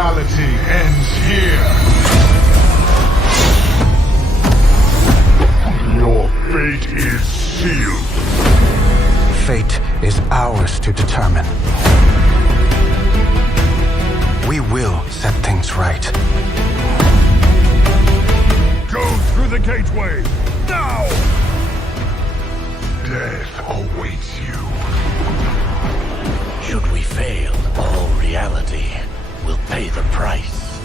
reality ends here. Your fate is sealed. Fate is ours to determine. We will set things right. Go through the gateway, now! Death awaits you. Should we fail, all reality will pay the price.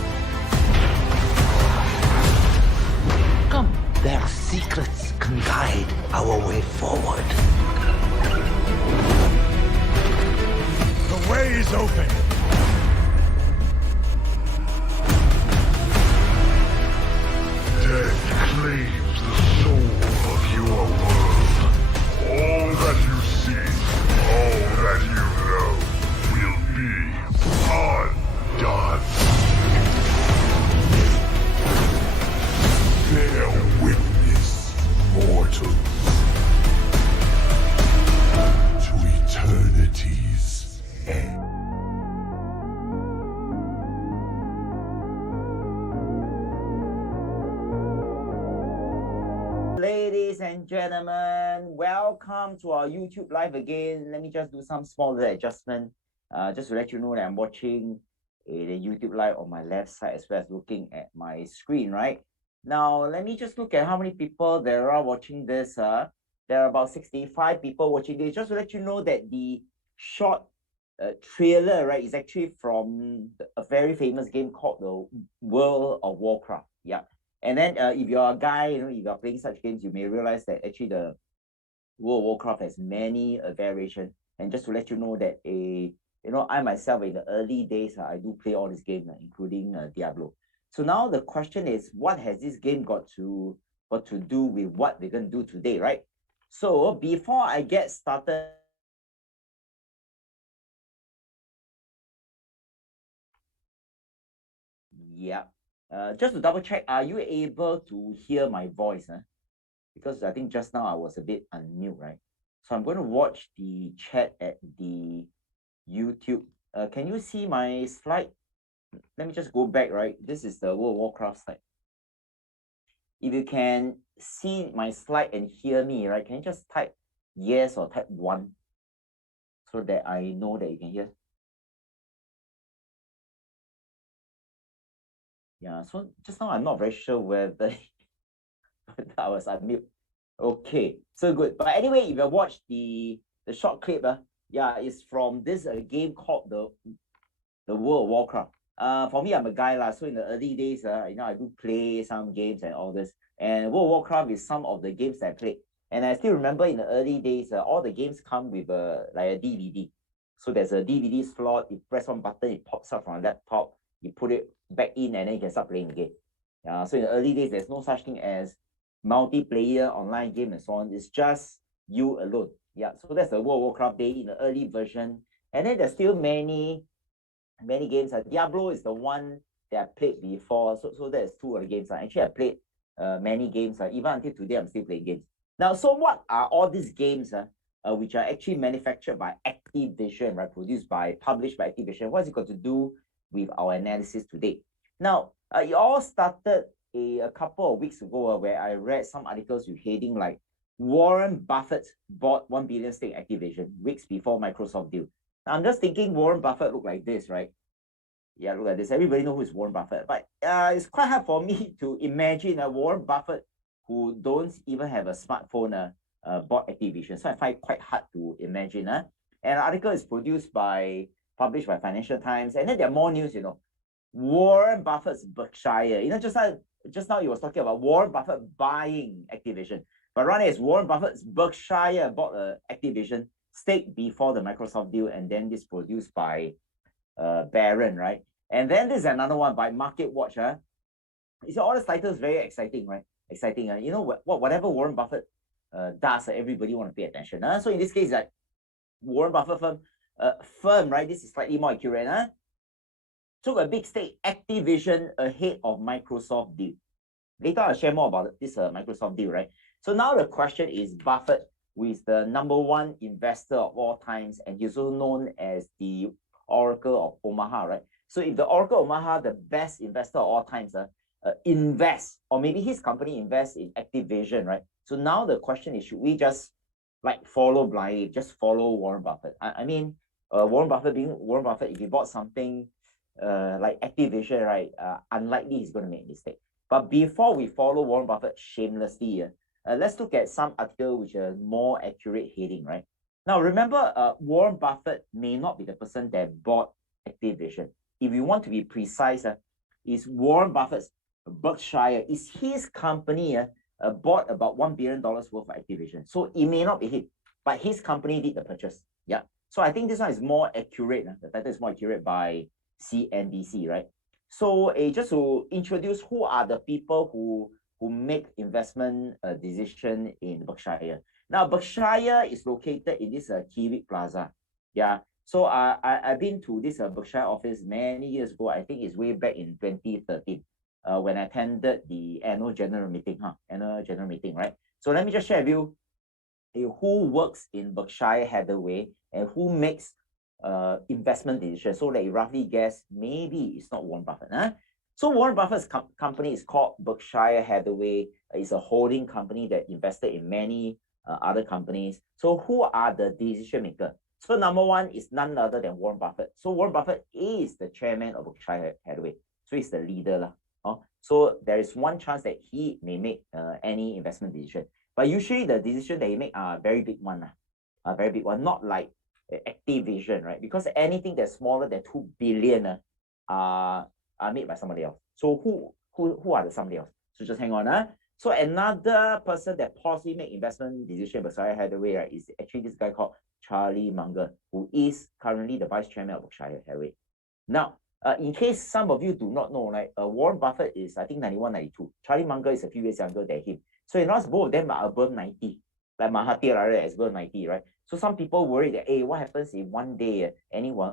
Come, their secrets can guide our way forward. The way is open. Death claims the soul of your world. All that you see, all that you know, will be undone. Bear witness, mortals, to eternity's end. Ladies and gentlemen, welcome to our YouTube live again. Let me just do some small little adjustment, just to let you know that I'm watching the YouTube live on my left side as well as looking at my screen, right? Now, let me just look at how many people there are watching this. There are about 65 people watching this. Just to let you know that the short trailer, right, is actually from a very famous game called the World of Warcraft. Yeah. And then if you're a guy, if you're playing such games, you may realize that actually the World of Warcraft has many variations. And just to let you know that I myself in the early days, I do play all these games, including Diablo. So now the question is, what has this game got to do with what we're going to do today, right? So before I get started, yeah. Just to double check, are you able to hear my voice? Because I think just now I was a bit unmute, right? So I'm going to watch the chat at the YouTube. Can you see my slide? Let me just go back, right? This is the World of Warcraft slide. If you can see my slide and hear me, right? Can you just type yes or type 1 so that I know that you can hear? Yeah, so just now I'm not very sure whether I was unmute. Okay, so good. But anyway, if you watch the short clip, yeah, it's from this game called the World of Warcraft. For me, I'm a guy, so in the early days, I do play some games and all this. And World of Warcraft is some of the games that I played. And I still remember in the early days, all the games come with like a DVD. So there's a DVD slot, you press one button, it pops up from a laptop, you put it back in, and then you can start playing the game. So in the early days, there's no such thing as multiplayer online game and so on. It's just you alone. Yeah, so that's the World of Warcraft day in the early version. And then there's still many games. Diablo is the one that I played before. So there's 2 other games. Actually, I played many games. Even until today, I'm still playing games. Now, so what are all these games which are actually manufactured by Activision, right? Published by Activision. What's it got to do with our analysis today? Now, it all started a couple of weeks ago where I read some articles with heading like Warren Buffett bought 1 billion stake Activision weeks before Microsoft deal. Now, I'm just thinking Warren Buffett look like this, right? Yeah, look like this. Everybody knows who is Warren Buffett. But it's quite hard for me to imagine a Warren Buffett who don't even have a smartphone bought Activision. So I find it quite hard to imagine. And the article is published by Financial Times. And then there are more news, Warren Buffett's Berkshire. Just now he was talking about Warren Buffett buying Activision. But rather it's Warren Buffett's Berkshire bought Activision stake before the Microsoft deal, and then this produced by Barron, right? And then there's another one by Market Watch. All the titles very exciting, right? Exciting. Whatever Warren Buffett does, everybody want to pay attention. So in this case, like Warren Buffett firm, right? This is slightly more accurate. Took a big stake, Activision, ahead of Microsoft deal. Later, I'll share more about this Microsoft deal, right? So now the question is Buffett, who is the #1 investor of all times, and he's also known as the Oracle of Omaha, right? So if the Oracle Omaha, the best investor of all times, invest, or maybe his company invests in Activision, right? So now the question is, should we just like follow blindly, just follow Warren Buffett? I mean, Warren Buffett being Warren Buffett, if he bought something like Activision, right, unlikely he's going to make a mistake. But before we follow Warren Buffett shamelessly, let's look at some article which are more accurate heading, right? Now, remember, Warren Buffett may not be the person that bought Activision. If you want to be precise, is Warren Buffett's Berkshire, is his company bought about $1 billion worth of Activision. So it may not be him, but his company did the purchase. Yeah. So I think this one is more accurate. The title is more accurate by CNBC, right? So just to introduce who are the people who make investment decision in Berkshire. Now, Berkshire is located in this Kiwi Plaza. Yeah. So I've been to this Berkshire office many years ago. I think it's way back in 2013 when I attended the annual general meeting, right? So let me just share with you who works in Berkshire Hathaway and who makes investment decisions, so that you roughly guess maybe it's not Warren Buffett. So Warren Buffett's company is called Berkshire Hathaway. It's a holding company that invested in many other companies. So who are the decision makers? So number one is none other than Warren Buffett. So Warren Buffett is the chairman of Berkshire Hathaway. So he's the leader. So there is one chance that he may make any investment decision. But usually the decision that he make are very big one. Very big one, not like Activision, right? Because anything that's smaller than 2 billion are made by somebody else. So who are the somebody else? So just hang on. So another person that possibly make investment decision Berkshire Hathaway, right, is actually this guy called Charlie Munger, who is currently the vice chairman of Berkshire Hathaway. Now, in case some of you do not know, right, Warren Buffett is, I think, 91, 92. Charlie Munger is a few years younger than him. So in us, both of them are above 90. Like Mahathir, right, is above 90, right? So some people worry that, hey, what happens if one day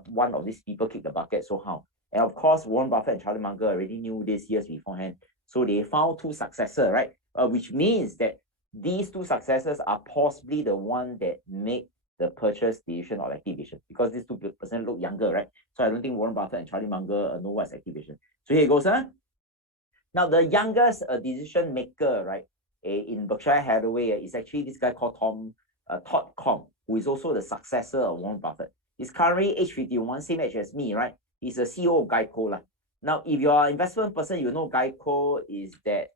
one of these people kick the bucket, so how? And of course, Warren Buffett and Charlie Munger already knew this years beforehand. So they found two successors, right? Which means that these two successors are possibly the one that make the purchase decision of Activision, because these two person look younger, right? So I don't think Warren Buffett and Charlie Munger know what's Activision. So here it goes. Now, the youngest decision maker, right, in Berkshire Hathaway is actually this guy called Todd Kong, who is also the successor of Warren Buffett. He's currently age 51, same age as me, right? He's the CEO of Geico. Now, if you're an investment person, you know Geico is that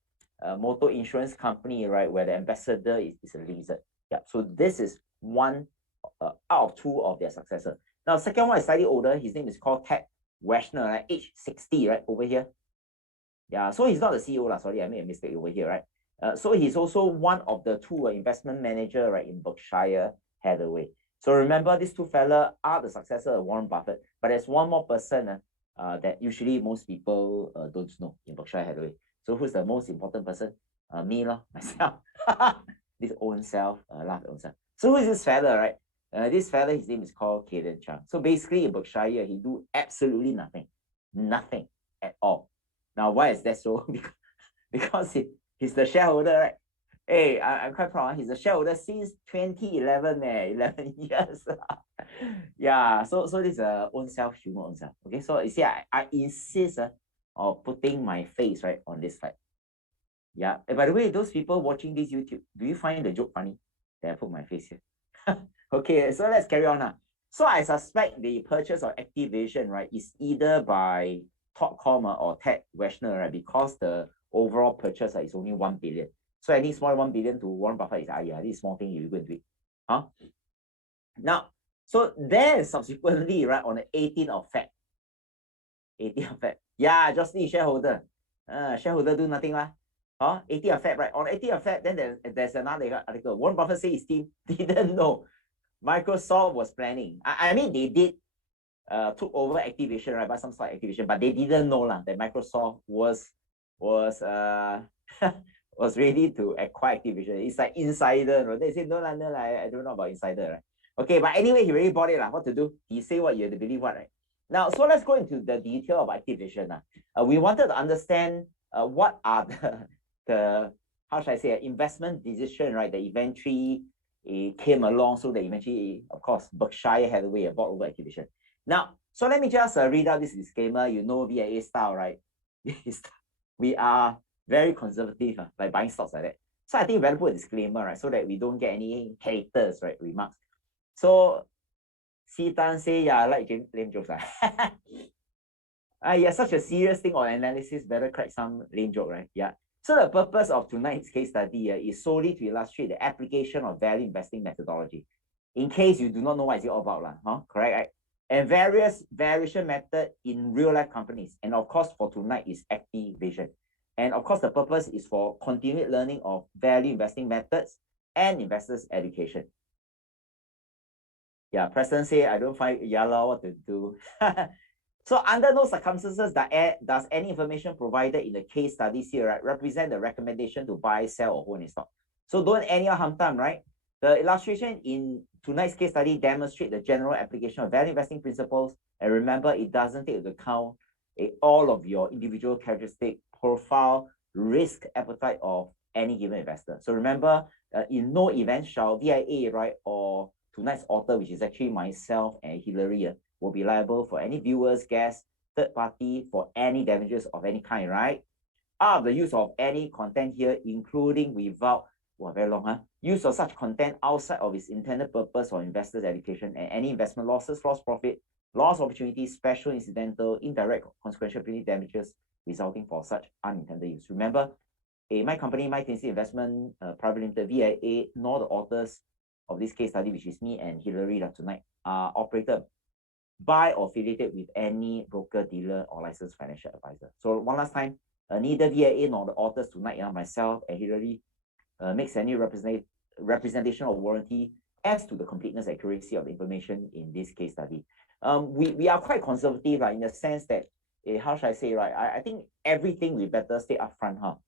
motor insurance company, right, where the ambassador is a lizard. Yeah, so this is one out of two of their successors. Now, second one is slightly older. His name is called Ted Washner, right? Age 60, right, over here. Yeah, so he's not the CEO, sorry, I made a mistake over here, right? So he's also one of the two investment manager, right, in Berkshire Hathaway. So remember, these two fellas are the successor of Warren Buffett, but there's one more person that usually most people don't know in Berkshire Hathaway. So who's the most important person? Me, myself. This own self, laugh at own self. So who is this fella, right? This fella, his name is called Cayden Chang. So basically in Berkshire, he do absolutely nothing at all. Now, why is that so? Because he's the shareholder, right? Hey, I'm quite proud. He's a shareholder since 2011, 11 years. Yeah, so this is own self humor, own self. Okay, so you see, I insist of putting my face right on this slide. Yeah, and by the way, those people watching this YouTube, do you find the joke funny that I put my face here? Okay, so let's carry on now. So I suspect the purchase of Activision, right, is either by Todd Kong or Ted Washner, right, because the overall purchase is only 1 billion. So any small 1 billion to Warren Buffett is, yeah, this small thing you go and do it. Now, so then subsequently, right, on the 18th of Feb, yeah, just the shareholder. Shareholder do nothing, 18th of Feb, right? On 18th of Feb, then there's another article. Warren Buffett said his team didn't know Microsoft was planning. I mean, they did took over Activision, right? By some sort of Activision, but they didn't know that Microsoft was was ready to acquire Activision. It's like insider, right? They say no, I don't know about insider, right? Okay, but anyway, he already bought it. What to do? He say what, you have to believe what, right? Now, so let's go into the detail of Activision. We wanted to understand what are the how should I say, investment decision, right, that eventually came along, so that eventually, of course, Berkshire Hathaway bought over Activision. Now, So let me just read out this disclaimer. You know VIA style, right? We are very conservative, like buying stocks like that. So I think we better put a disclaimer, right? So that we don't get any haters, right? Remarks. So Si Tan say, yeah, I like lame jokes. Yeah, such a serious thing or analysis, better crack some lame joke, right? Yeah. So the purpose of tonight's case study is solely to illustrate the application of value investing methodology. In case you do not know what it's all about, correct, right? And various variation method in real life companies. And of course, for tonight is Activision. And of course, the purpose is for continued learning of value investing methods and investors' education. Yeah, Preston say, I don't find yellow what to do. So under no circumstances does any information provided in the case studies here, right, represent the recommendation to buy, sell, or hold in stock. So don't anyhow harm time, right? The illustration in tonight's case study demonstrate the general application of value investing principles. And remember, it doesn't take into account all of your individual characteristic, profile, risk appetite of any given investor. So remember, in no event shall VIA, right, or tonight's author, which is actually myself and Hillary, will be liable for any viewers, guests, third party for any damages of any kind, right? The use of any content here, including without, very long, use of such content outside of its intended purpose for investors' education and any investment losses, lost profit, lost opportunities, special, incidental, indirect, consequential punitive damages resulting for such unintended use. Remember, my company, My Kinsey Investment Private Limited, VIA, nor the authors of this case study, which is me and Hillary tonight, are operated by or affiliated with any broker, dealer, or licensed financial advisor. So one last time, neither VIA nor the authors tonight, myself and Hillary, makes any representation or warranty as to the completeness, accuracy of the information in this case study. We are quite conservative, in the sense that, how should I say, right? I think everything we better stay upfront,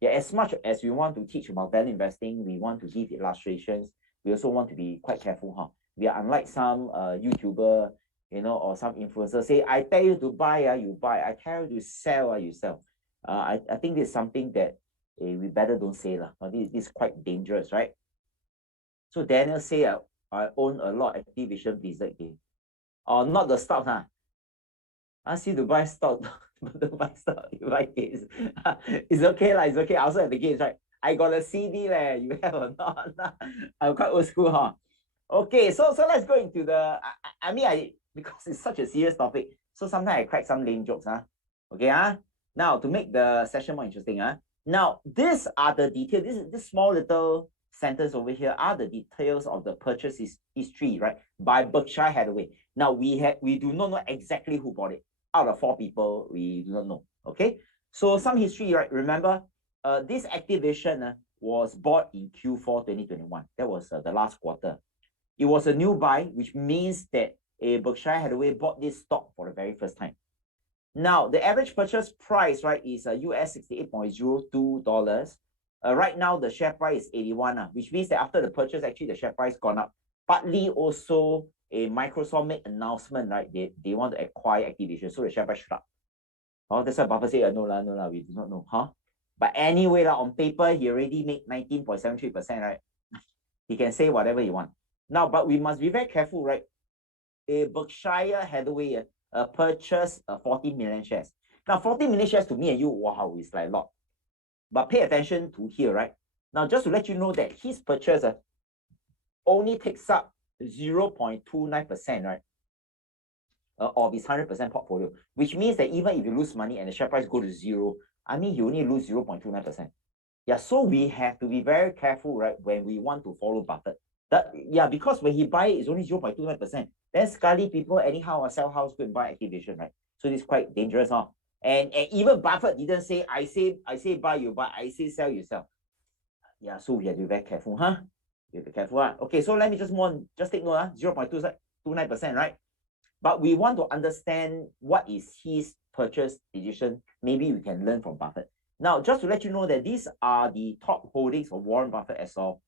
Yeah, as much as we want to teach about value investing, we want to give illustrations, we also want to be quite careful, We are unlike some YouTuber, or some influencers say, I tell you to buy, you buy. I tell you to sell, you sell. I think this is something that we better don't say. This is quite dangerous, right? So Daniel say, I own a lot of Activision Blizzard game. Not the stock, Ask you to buy stock, don't buy stock, you buy games. It's okay, it's okay. I also have the games, right? I got a CD, you have or not? I'm quite old school, Okay, so let's go into the, because it's such a serious topic, so sometimes I crack some lame jokes, Okay, Now, to make the session more interesting, Now, these are the details, this small little sentence over here are the details of the purchase history, right, by Berkshire Hathaway. Now, we do not know exactly who bought it. Out of 4 people, we do not know, okay? So some history, right, remember, this Activision was bought in Q4 2021. That was the last quarter. It was a new buy, which means that Berkshire Hathaway bought this stock for the very first time. Now, the average purchase price, right, is US $68.02. Right now, the share price is 81, which means that after the purchase, actually, the share price gone up. Partly also, Microsoft made announcement, right? They want to acquire Activision, so the share price shot up. That's why Buffett said, no, we do not know, But anyway, on paper, he already made 19.73%, right? He can say whatever he wants. Now, but we must be very careful, right? Berkshire Hathaway purchased 40 million shares. Now, 40 million shares to me and you, wow, is like a lot. But pay attention to here, right? Now, just to let you know that his purchase only takes up 0.29%, right? Of his 100% portfolio, which means that even if you lose money and the share price go to 0, you only lose 0.29%. Yeah, so we have to be very careful, right, when we want to follow Buffett. Because when he buy it, it's only 0.29%. Then scarily people anyhow sell house, go and buy Activision, right? So this is quite dangerous, And even Buffett didn't say, I say buy, you buy, I say sell, you sell. Yeah, so we have to be very careful, We have to be careful, Okay, so let me just take note, 0.29%, right? But we want to understand what is his purchase decision. Maybe we can learn from Buffett. Now, just to let you know that these are the top holdings of Warren Buffett as of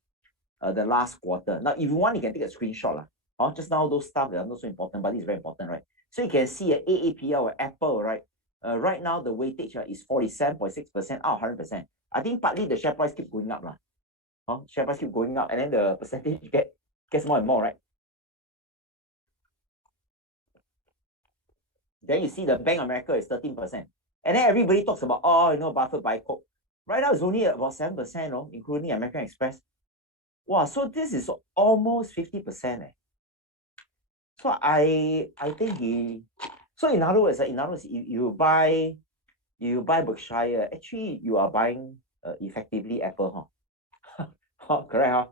the last quarter. Now, if you want, you can take a screenshot. Just now, those stuff that are not so important, but it's very important, right? So you can see AAPL or Apple, right? Right now, the weightage is 47.6% out of 100%. I think partly the share price keep going up. Share price keep going up, and then the percentage gets more and more, right? Then you see the Bank of America is 13%. And then everybody talks about, oh, Buffett buy Coke. Right now it's only about 7%, including American Express. Wow, so this is almost 50%. So I think so in other words, you buy Berkshire, actually you are buying effectively Apple, correct, huh?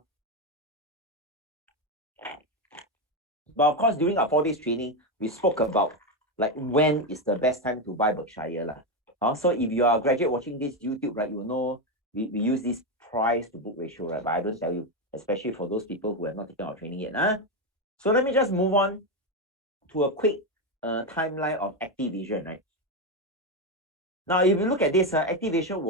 But of course, during our 4 days training, we spoke about like when is the best time to buy Berkshire lah. So if you are a graduate watching this YouTube, right, you know we use this price to book ratio, right? But I don't tell you, especially for those people who have not taken our training yet. So let me just move on to a quick timeline of Activision, right? Now, if you look at this, Activision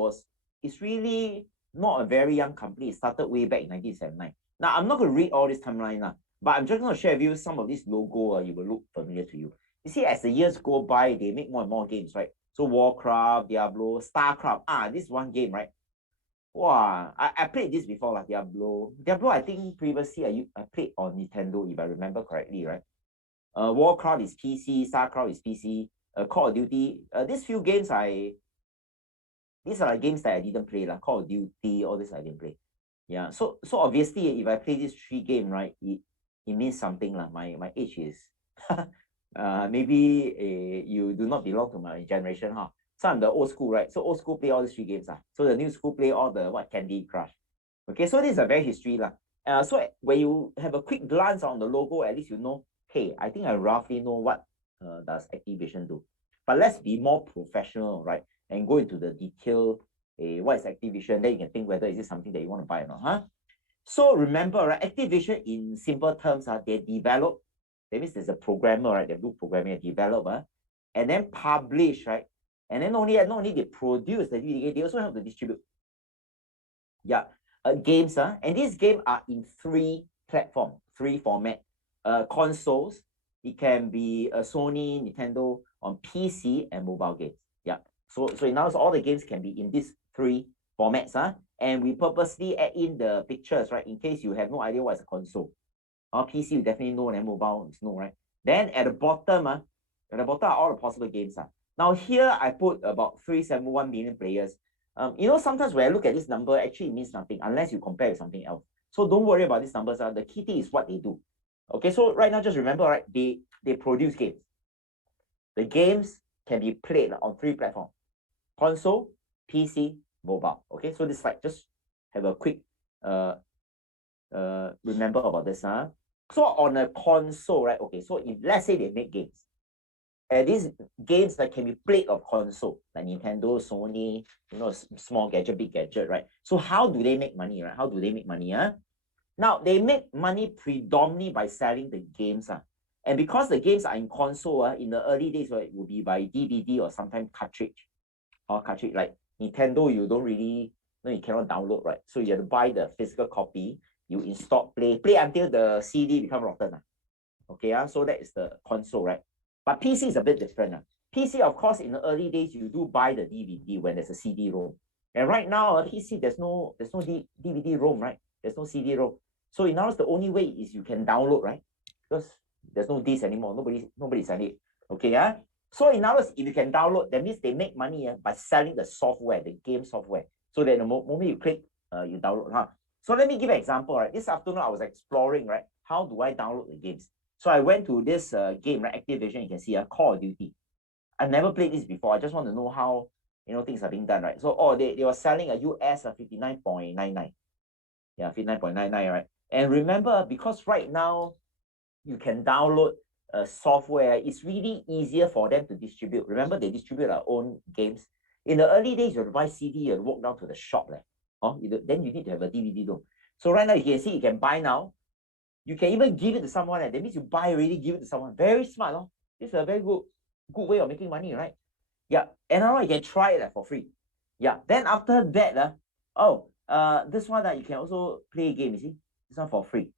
it's really not a very young company. It started way back in 1979. Now, I'm not going to read all this timeline, but I'm just going to share with you some of this logo. You will look familiar to you. You see, as the years go by, they make more and more games, right? So Warcraft, Diablo, StarCraft. This one game, right? Wow, I played this before, like Diablo. I think previously I played on Nintendo, if I remember correctly, right? Warcraft is PC, StarCraft is PC. Call of Duty. These few games these are games that I didn't play, like Call of Duty, all this I didn't play. Yeah, so obviously if I play these 3 games, right, it means something lah. My age is maybe you do not belong to my generation, huh? So I'm the old school, right? So old school play all these 3 games. So the new school play all the Candy Crush. Okay, so this is a very history lah. So when you have a quick glance on the logo, at least you know, hey, I think I roughly know what does Activision do. But let's be more professional, right? And go into the detail, what is Activision, then you can think whether is it something that you want to buy or not, So remember, right, Activision in simple terms, they develop, that means there's a programmer, right? They do programming, developer, and then publish, right? And then not only they produce the DVD, they also have to distribute. Yeah, games, and these games are in 3 platforms, 3 formats. Consoles, it can be a Sony, Nintendo, on PC and mobile games. Yeah. So now all the games can be in these 3 formats, and we purposely add in the pictures, right? In case you have no idea what is a console. PC you definitely know, and mobile is no, right? Then at the bottom, are all the possible games. Now here I put about 371 million players. Sometimes when I look at this number, actually it means nothing unless you compare with something else. So don't worry about these numbers. The key thing is what they do. Okay, so right now just remember, right? They produce games. The games can be played on 3 platforms: console, PC, mobile. Okay, so this slide, just have a quick remember about this. So on a console, right? Okay, so if let's say they make games, and these games that can be played on console, like Nintendo, Sony, small gadget, big gadget, right? So how do they make money, right? How do they make money? Now they make money predominantly by selling the games. And because the games are in console, in the early days, right, it would be by DVD or sometimes cartridge. Like Nintendo, you don't really, you cannot download, right? So you have to buy the physical copy, you install, play until the CD become rotten. Okay, so that is the console, right? But PC is a bit different. PC, of course, in the early days, you do buy the DVD when there's a CD-ROM. And right now, PC, there's no DVD-ROM, right? There's no CD-ROM. So in other words, the only way is you can download, right? Because there's no disc anymore. Nobody's selling it. Okay, So in other words, if you can download, that means they make money by selling the software, the game software. So that the moment you click, you download. So let me give an example, right? This afternoon, I was exploring, right? How do I download the games? So I went to this game, right? Activision, you can see Call of Duty. I've never played this before. I just want to know how things are being done, right? So they were selling a US 59.99. Yeah, 59.99, right? And remember, because right now you can download software, it's really easier for them to distribute. Remember, they distribute their own games. In the early days, you have to buy CD, you have to walk down to the shop. Then you need to have a DVD though. So right now you can see you can buy now. You can even give it to someone. That means you buy already, give it to someone. Very smart. This is a very good way of making money, right? Yeah. And now you can try it for free. Yeah. Then after that, this one you can also play a game, you see? This one for free.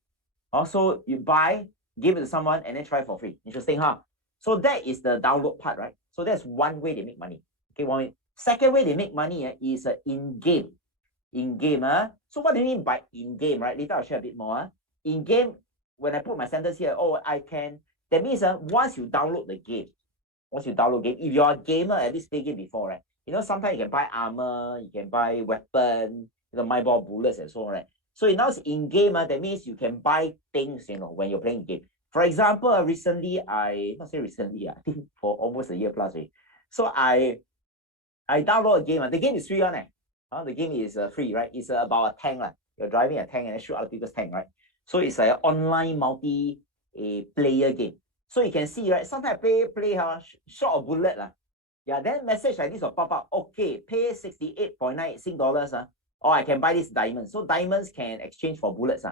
Also, you buy, give it to someone, and then try for free. Interesting, huh? So that is the download part, right? So that's one way they make money. Okay, one way. Second way they make money is in-game. In-game. So what do you mean by in-game, right? Later I'll share a bit more. In-game, when I put my sentence here, I can, that means once you download the game, Once you download game, if you're a gamer, at least play game before, right? You know, sometimes you can buy armor, you can buy weapon, you know, my ball bullets and so on, right? So now it's in-game, that means you can buy things, you know, when you're playing game. For example, recently, not say recently, I think for almost a year plus, right? So I download a game, the game is free on it. The game is free, right? It's about a tank. You're driving a tank and then shoot other people's tank, right? So it's an online multi-player game. So you can see, right? Sometimes I play short of bullet. Yeah, then message like this will pop up. Okay, pay 68.9 Sing dollars. Or I can buy this diamond. So diamonds can exchange for bullets.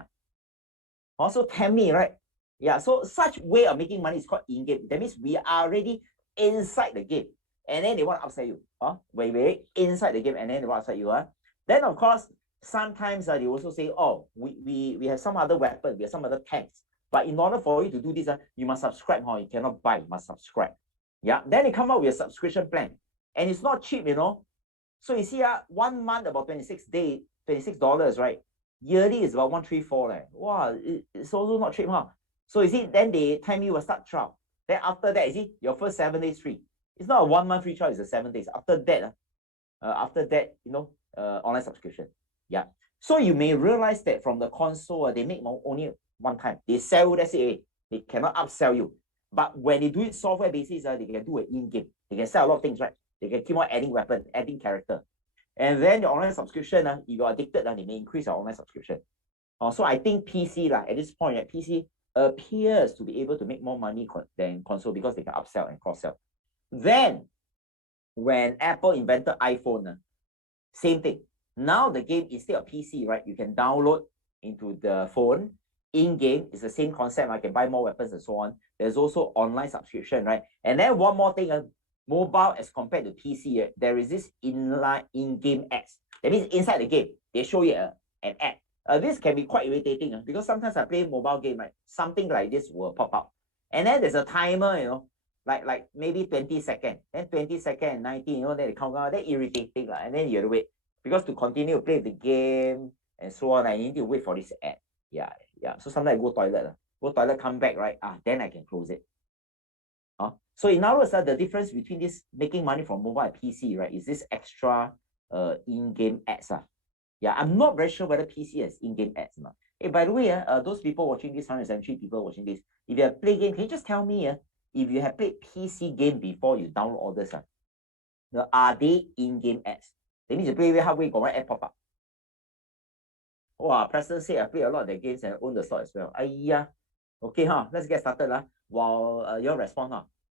Also, tell me, right? Yeah, so such way of making money is called in-game. That means we are already inside the game. And then they want to upsell you. Wait, inside the game, and then they want to upsell you. Then, of course, sometimes they also say, oh, we have some other weapon, we have some other tanks. But in order for you to do this, you must subscribe. You cannot buy, you must subscribe. Yeah, then they come up with a subscription plan. And it's not cheap, you know. So you see, 1 month about $26, right? Yearly is about 134. Wow, it's also not cheap, So you see, then they time you will start trial. Then after that, you see, your first 7 days free. It's not a 1 month free trial, it's a 7 days. After that, you know, online subscription. Yeah. So you may realize that from the console, they make only one time. They sell, that's it. They cannot upsell you. But when they do it software basis, they can do it in-game. They can sell a lot of things, right? They can keep on adding weapon, adding character. And then your online subscription, if you're addicted, they may increase your online subscription. So I think PC, at this point, PC appears to be able to make more money than console because they can upsell and cross-sell. Then, when Apple invented iPhone, same thing. Now the game, instead of PC, right, you can download into the phone. In-game is the same concept. I can buy more weapons and so on. There's also online subscription, right? And then one more thing, mobile as compared to PC, there is this in-game ads. That means inside the game, they show you an ad. This can be quite irritating because sometimes I play mobile game, right? Something like this will pop up. And then there's a timer, you know, like maybe 20 seconds. Then 20 seconds and 19, you know, then they count out. That's irritating. And then you have to wait. Because to continue to play the game and so on, I need to wait for this ad. Yeah. So sometimes I go toilet, come back, right? Then I can close it. So in other words, the difference between this making money from mobile and PC, right, is this extra in-game ads. Yeah, I'm not very sure whether PC has in-game ads or not. Hey, by the way, those people watching this, 173 people watching this, if you have played game, can you just tell me if you have played PC game before you download all this? Are they in-game ads? They need to play halfway, got one ad pop up. Oh, Preston said I play a lot of the games and own the stock as well. Okay, let's get started. While you respond,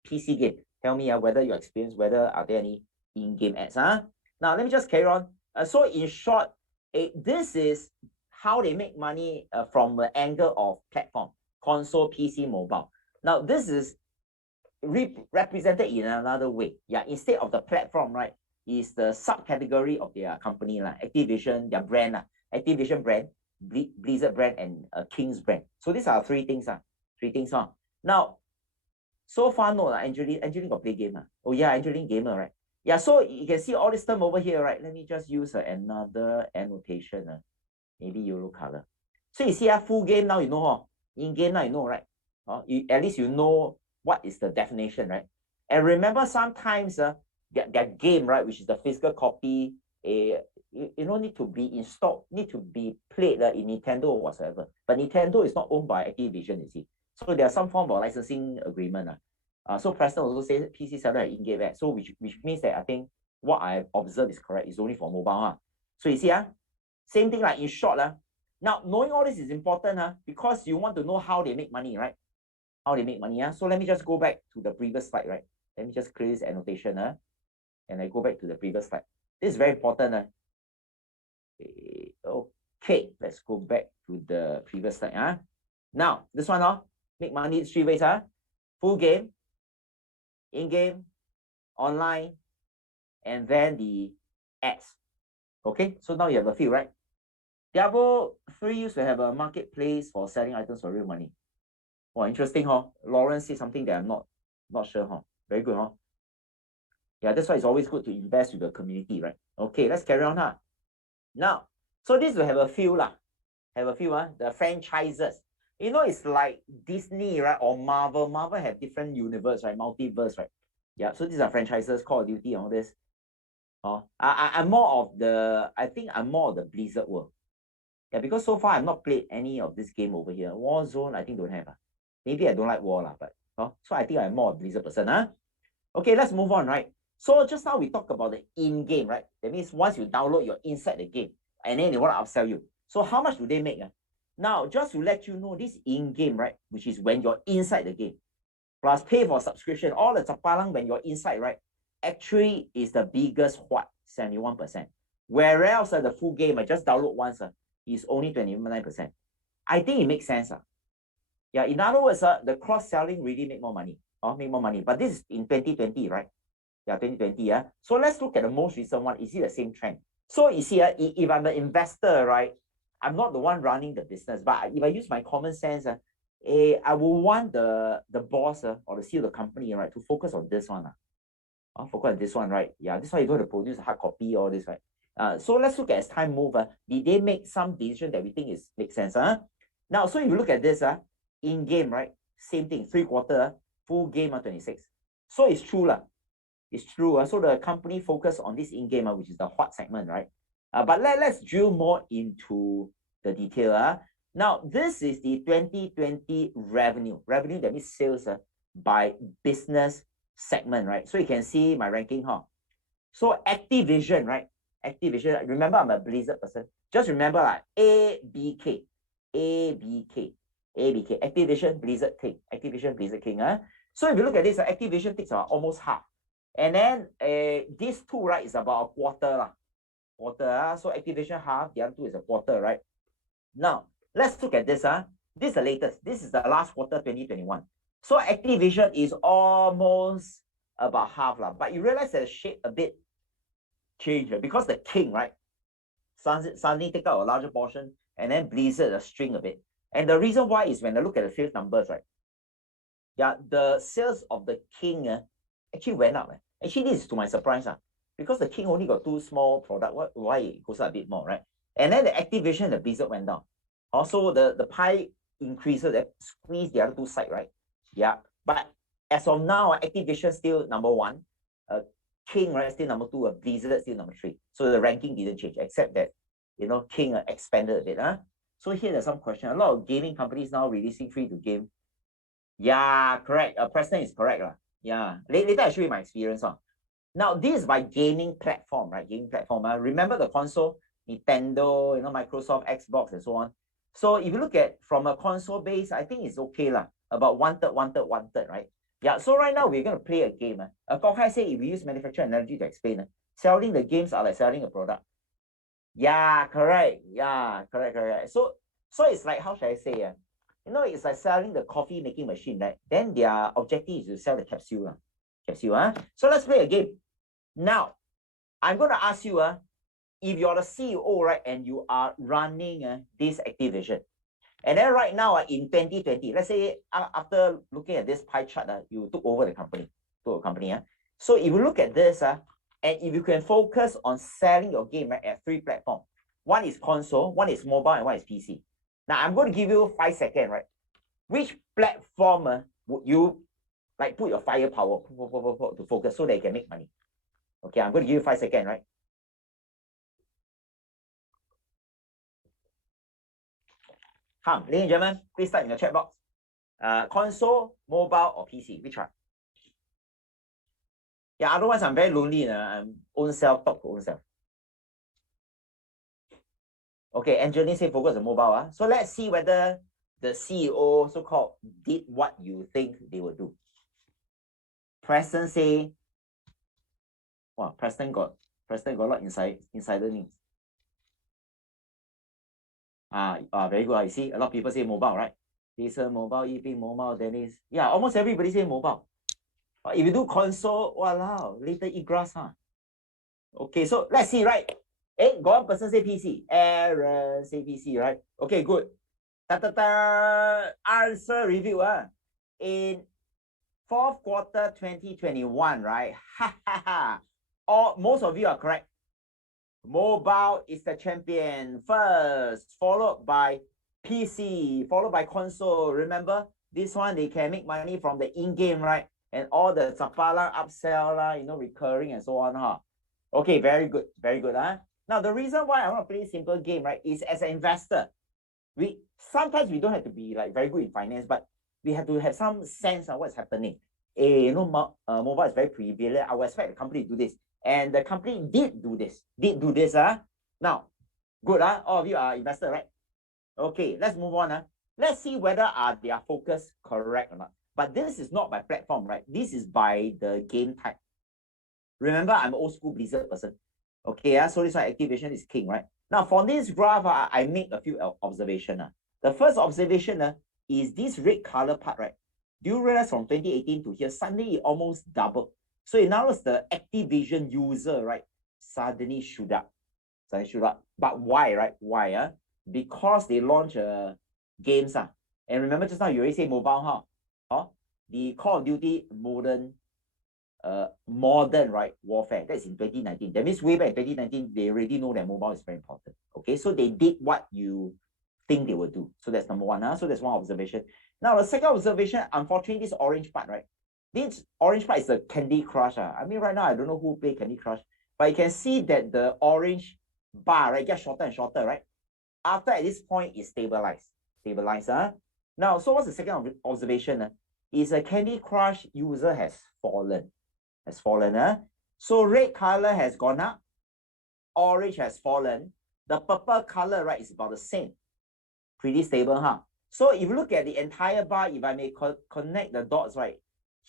PC game. Tell me whether you experience, whether are there any in-game ads. Now, let me just carry on. So in short, this is how they make money from the angle of platform, console, PC, mobile. Now, this is represented in another way. Yeah, instead of the platform, right, is the subcategory of their company, Activision, their brand, Activision brand, Blizzard brand, and King's brand. So these are three things. Now, so far, no, Angeline got play game. Oh yeah, Angeline gamer, right? Yeah, so you can see all this term over here, right? Let me just use another annotation, maybe yellow color. So you see, full game now, you know, in game now, you know, right? At least you know what is the definition, right? And remember, sometimes that game, right, which is the physical copy, you don't need to be installed, need to be played in Nintendo or whatsoever. But Nintendo is not owned by Activision, you see. So there's some form of licensing agreement. So Preston also says PC seller have in-game ads. So which means that I think what I observed is correct. It's only for mobile. So you see, same thing in short. Now, knowing all this is important because you want to know how they make money, right? How they make money. So let me just go back to the previous slide, right? Let me just clear this annotation. And I go back to the previous slide. This is very important. Okay, let's go back to the previous slide. Now, this one, make money 3 ways. Full game, in-game, online, and then the ads. Okay, so now you have a few, right? Diablo 3 used to have a marketplace for selling items for real money. Oh, interesting, Lawrence said something that I'm not sure, Very good, Yeah, that's why it's always good to invest with the community, right? Okay, let's carry on, Now, so this will have a few, the franchises. You know, it's like Disney, right, or Marvel. Marvel have different universe, right, multiverse, right. Yeah, so these are franchises, Call of Duty and all this. I'm more of the, I think I'm more of the Blizzard world. Yeah, because so far I've not played any of this game over here. Warzone, I think don't have. Maybe I don't like war, but so I think I'm more a Blizzard person. Okay, let's move on, right? So just now we talked about the in-game, right? That means once you download, you're inside the game, and then they want to upsell you. So how much do they make? Now, just to let you know, this in-game, right, which is when you're inside the game, plus pay for subscription, all the chapalang when you're inside, right, actually is the biggest 71%. Whereas the full game, I just download once, is only 29%. I think it makes sense. Yeah, in other words, the cross-selling really make more money. Make more money. But this is in 2020, right? Yeah, 2020. Yeah. So let's look at the most recent one. You see the same trend. So you see, if I'm an investor, right, I'm not the one running the business, but if I use my common sense, I will want the boss or the CEO of the company, right, to focus on this one. Focus on this one, right? Yeah, this one you don't have to produce a hard copy, all this, right? So let's look at as time move. Did they make some decision that we think makes sense? Now, so if you look at this, in game, right? Same thing, 3/4, full game 26. So it's true. It's true. So the company focus on this in-game, which is the hot segment, right? But let's drill more into the detail. Now, this is the 2020 revenue. Revenue, that means sales by business segment, right? So you can see my ranking, So Activision, right? Activision, remember I'm a Blizzard person. Just remember ABK. Activision, Blizzard King. Activision, Blizzard King. So if you look at this, Activision takes almost half. And then these two, right, is about a quarter. So Activision half, the other two is a quarter, right? Now, let's look at this. This is the latest. This is the last quarter, 2021. So Activision is almost about half. But you realize that the shape a bit changed because the king, right, suddenly take out a larger portion, and then Blizzard a string a bit. And the reason why is when I look at the sales numbers, right? Yeah, the sales of the king actually went up. Actually, this is to my surprise, because the king only got two small products. Why it goes up a bit more, right? And then the Activision, the Blizzard went down. Also, the pie increases that squeeze the other two sides, right? Yeah, but as of now, Activision still number one, King, right, still number two, Blizzard still number three. So the ranking didn't change, except that King expanded a bit. So here there's some question. A lot of gaming companies now releasing free to game. Yeah, correct. Preston is correct. Yeah. Later I'll show you my experience. Now, this is by gaming platform, right? Gaming platform. Remember the console, Nintendo, Microsoft, Xbox, and so on. So if you look at from a console base, I think it's okay. About one third, right? Yeah, so right now we're going to play a game. Kok Hai say if we use manufacturing analogy to explain, selling the games are like selling a product. Yeah, correct. Yeah, correct. So it's like, how should I say? It's like selling the coffee making machine, right? Then their objective is to sell the capsule. So let's play a game. Now, I'm going to ask you, if you're the CEO, right, and you are running this Activision, and then right now in 2020, let's say after looking at this pie chart, you took over the company. So if you look at this, and if you can focus on selling your game, right, at three platforms. One is console, one is mobile, and one is PC. Now, I'm going to give you 5 seconds, right? Which platform would you put your firepower to focus so that you can make money? Okay, I'm going to give you 5 seconds, right? Ladies and gentlemen, please type in the chat box. Console, mobile, or PC? Which one? Yeah, otherwise I'm very lonely. I'm own self, talk to own self. Okay, Angeline say focus on mobile. So let's see whether the CEO, so-called, did what you think they would do. Preston say, wow, Preston got a lot insider news. Very good. You see, a lot of people say mobile, right? This mobile, EP, mobile, Dennis. Yeah, almost everybody say mobile. If you do console, wow, later eat grass, Okay, so let's see, right? Got one person say PC. Aaron say PC, right? Okay, good. Answer review. In fourth quarter 2021, right? Most of you are correct. Mobile is the champion first, followed by PC, followed by console. Remember, this one, they can make money from the in-game, right? and all the zapala upsell lah, recurring and so on, huh? Okay, very good, huh? Now, the reason why I want to play a simple game, right, is as an investor, sometimes we don't have to be like very good in finance, but we have to have some sense of what's happening. Mobile is very prevalent. I would expect the company to do this. And the company did do this. Now, good, all of you are investors, right? Okay, let's move on. Let's see whether their focus correct or not. But this is not by platform, right? This is by the game type. Remember, I'm an old school Blizzard person. Okay, so this one, Activision is king, right? Now, for this graph, I make a few observations. The first observation is this red color part, right? Do you realize from 2018 to here, suddenly it almost doubled? So in other words, the Activision user, right, suddenly shoot up. But why, right? Why? Because they launch games. And remember just now, you already say mobile, the Call of Duty modern, right, warfare. That's in 2019. That means way back in 2019, they already know that mobile is very important. Okay, so they did what you think they will do. So that's number one. So that's one observation. Now, the second observation, unfortunately, this orange part, right? This orange part is the Candy Crush. I mean, right now, I don't know who play Candy Crush, but you can see that the orange bar, right, gets shorter and shorter, right? After at this point, it stabilized. Now, so what's the second observation? Is a Candy Crush user has fallen. So red color has gone up, orange has fallen. The purple color, right, is about the same. Pretty stable, So if you look at the entire bar, if I may connect the dots, right,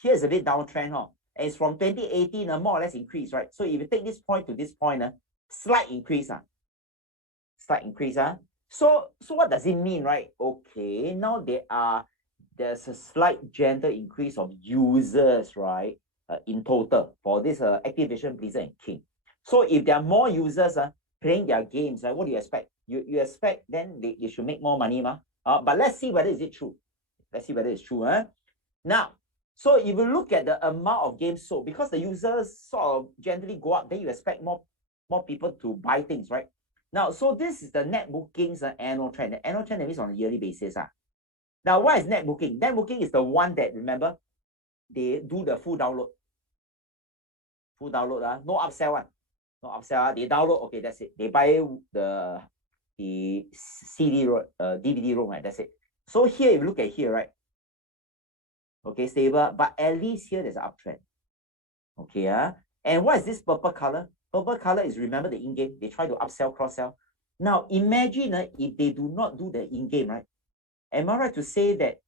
here's a bit downtrend, and it's from 2018, more or less increase, right? So if you take this point to this point, slight increase, So what does it mean, right? Okay, now there's a slight gentle increase of users, right, in total for this Activision Blizzard and King. So if there are more users playing their games, what do you expect? You expect then they should make more money, but let's see whether it's true. Now, so if you look at the amount of games sold, because the users sort of gently go up, then you expect more people to buy things, right? Now, so this is the net bookings annual trend. The annual trend is on a yearly basis. Now, what is net booking? Net booking is the one that, remember, they do the full download. No upsell one. No upsell. They download, okay, that's it. They buy the CD, DVD ROM, right? That's it. So here, if you look at here, right? Okay, stable, but at least here there's an uptrend. Okay, and what is this purple color? Purple color is, remember, the in-game. They try to upsell, cross-sell. Now, imagine if they do not do the in-game, right? Am I right to say that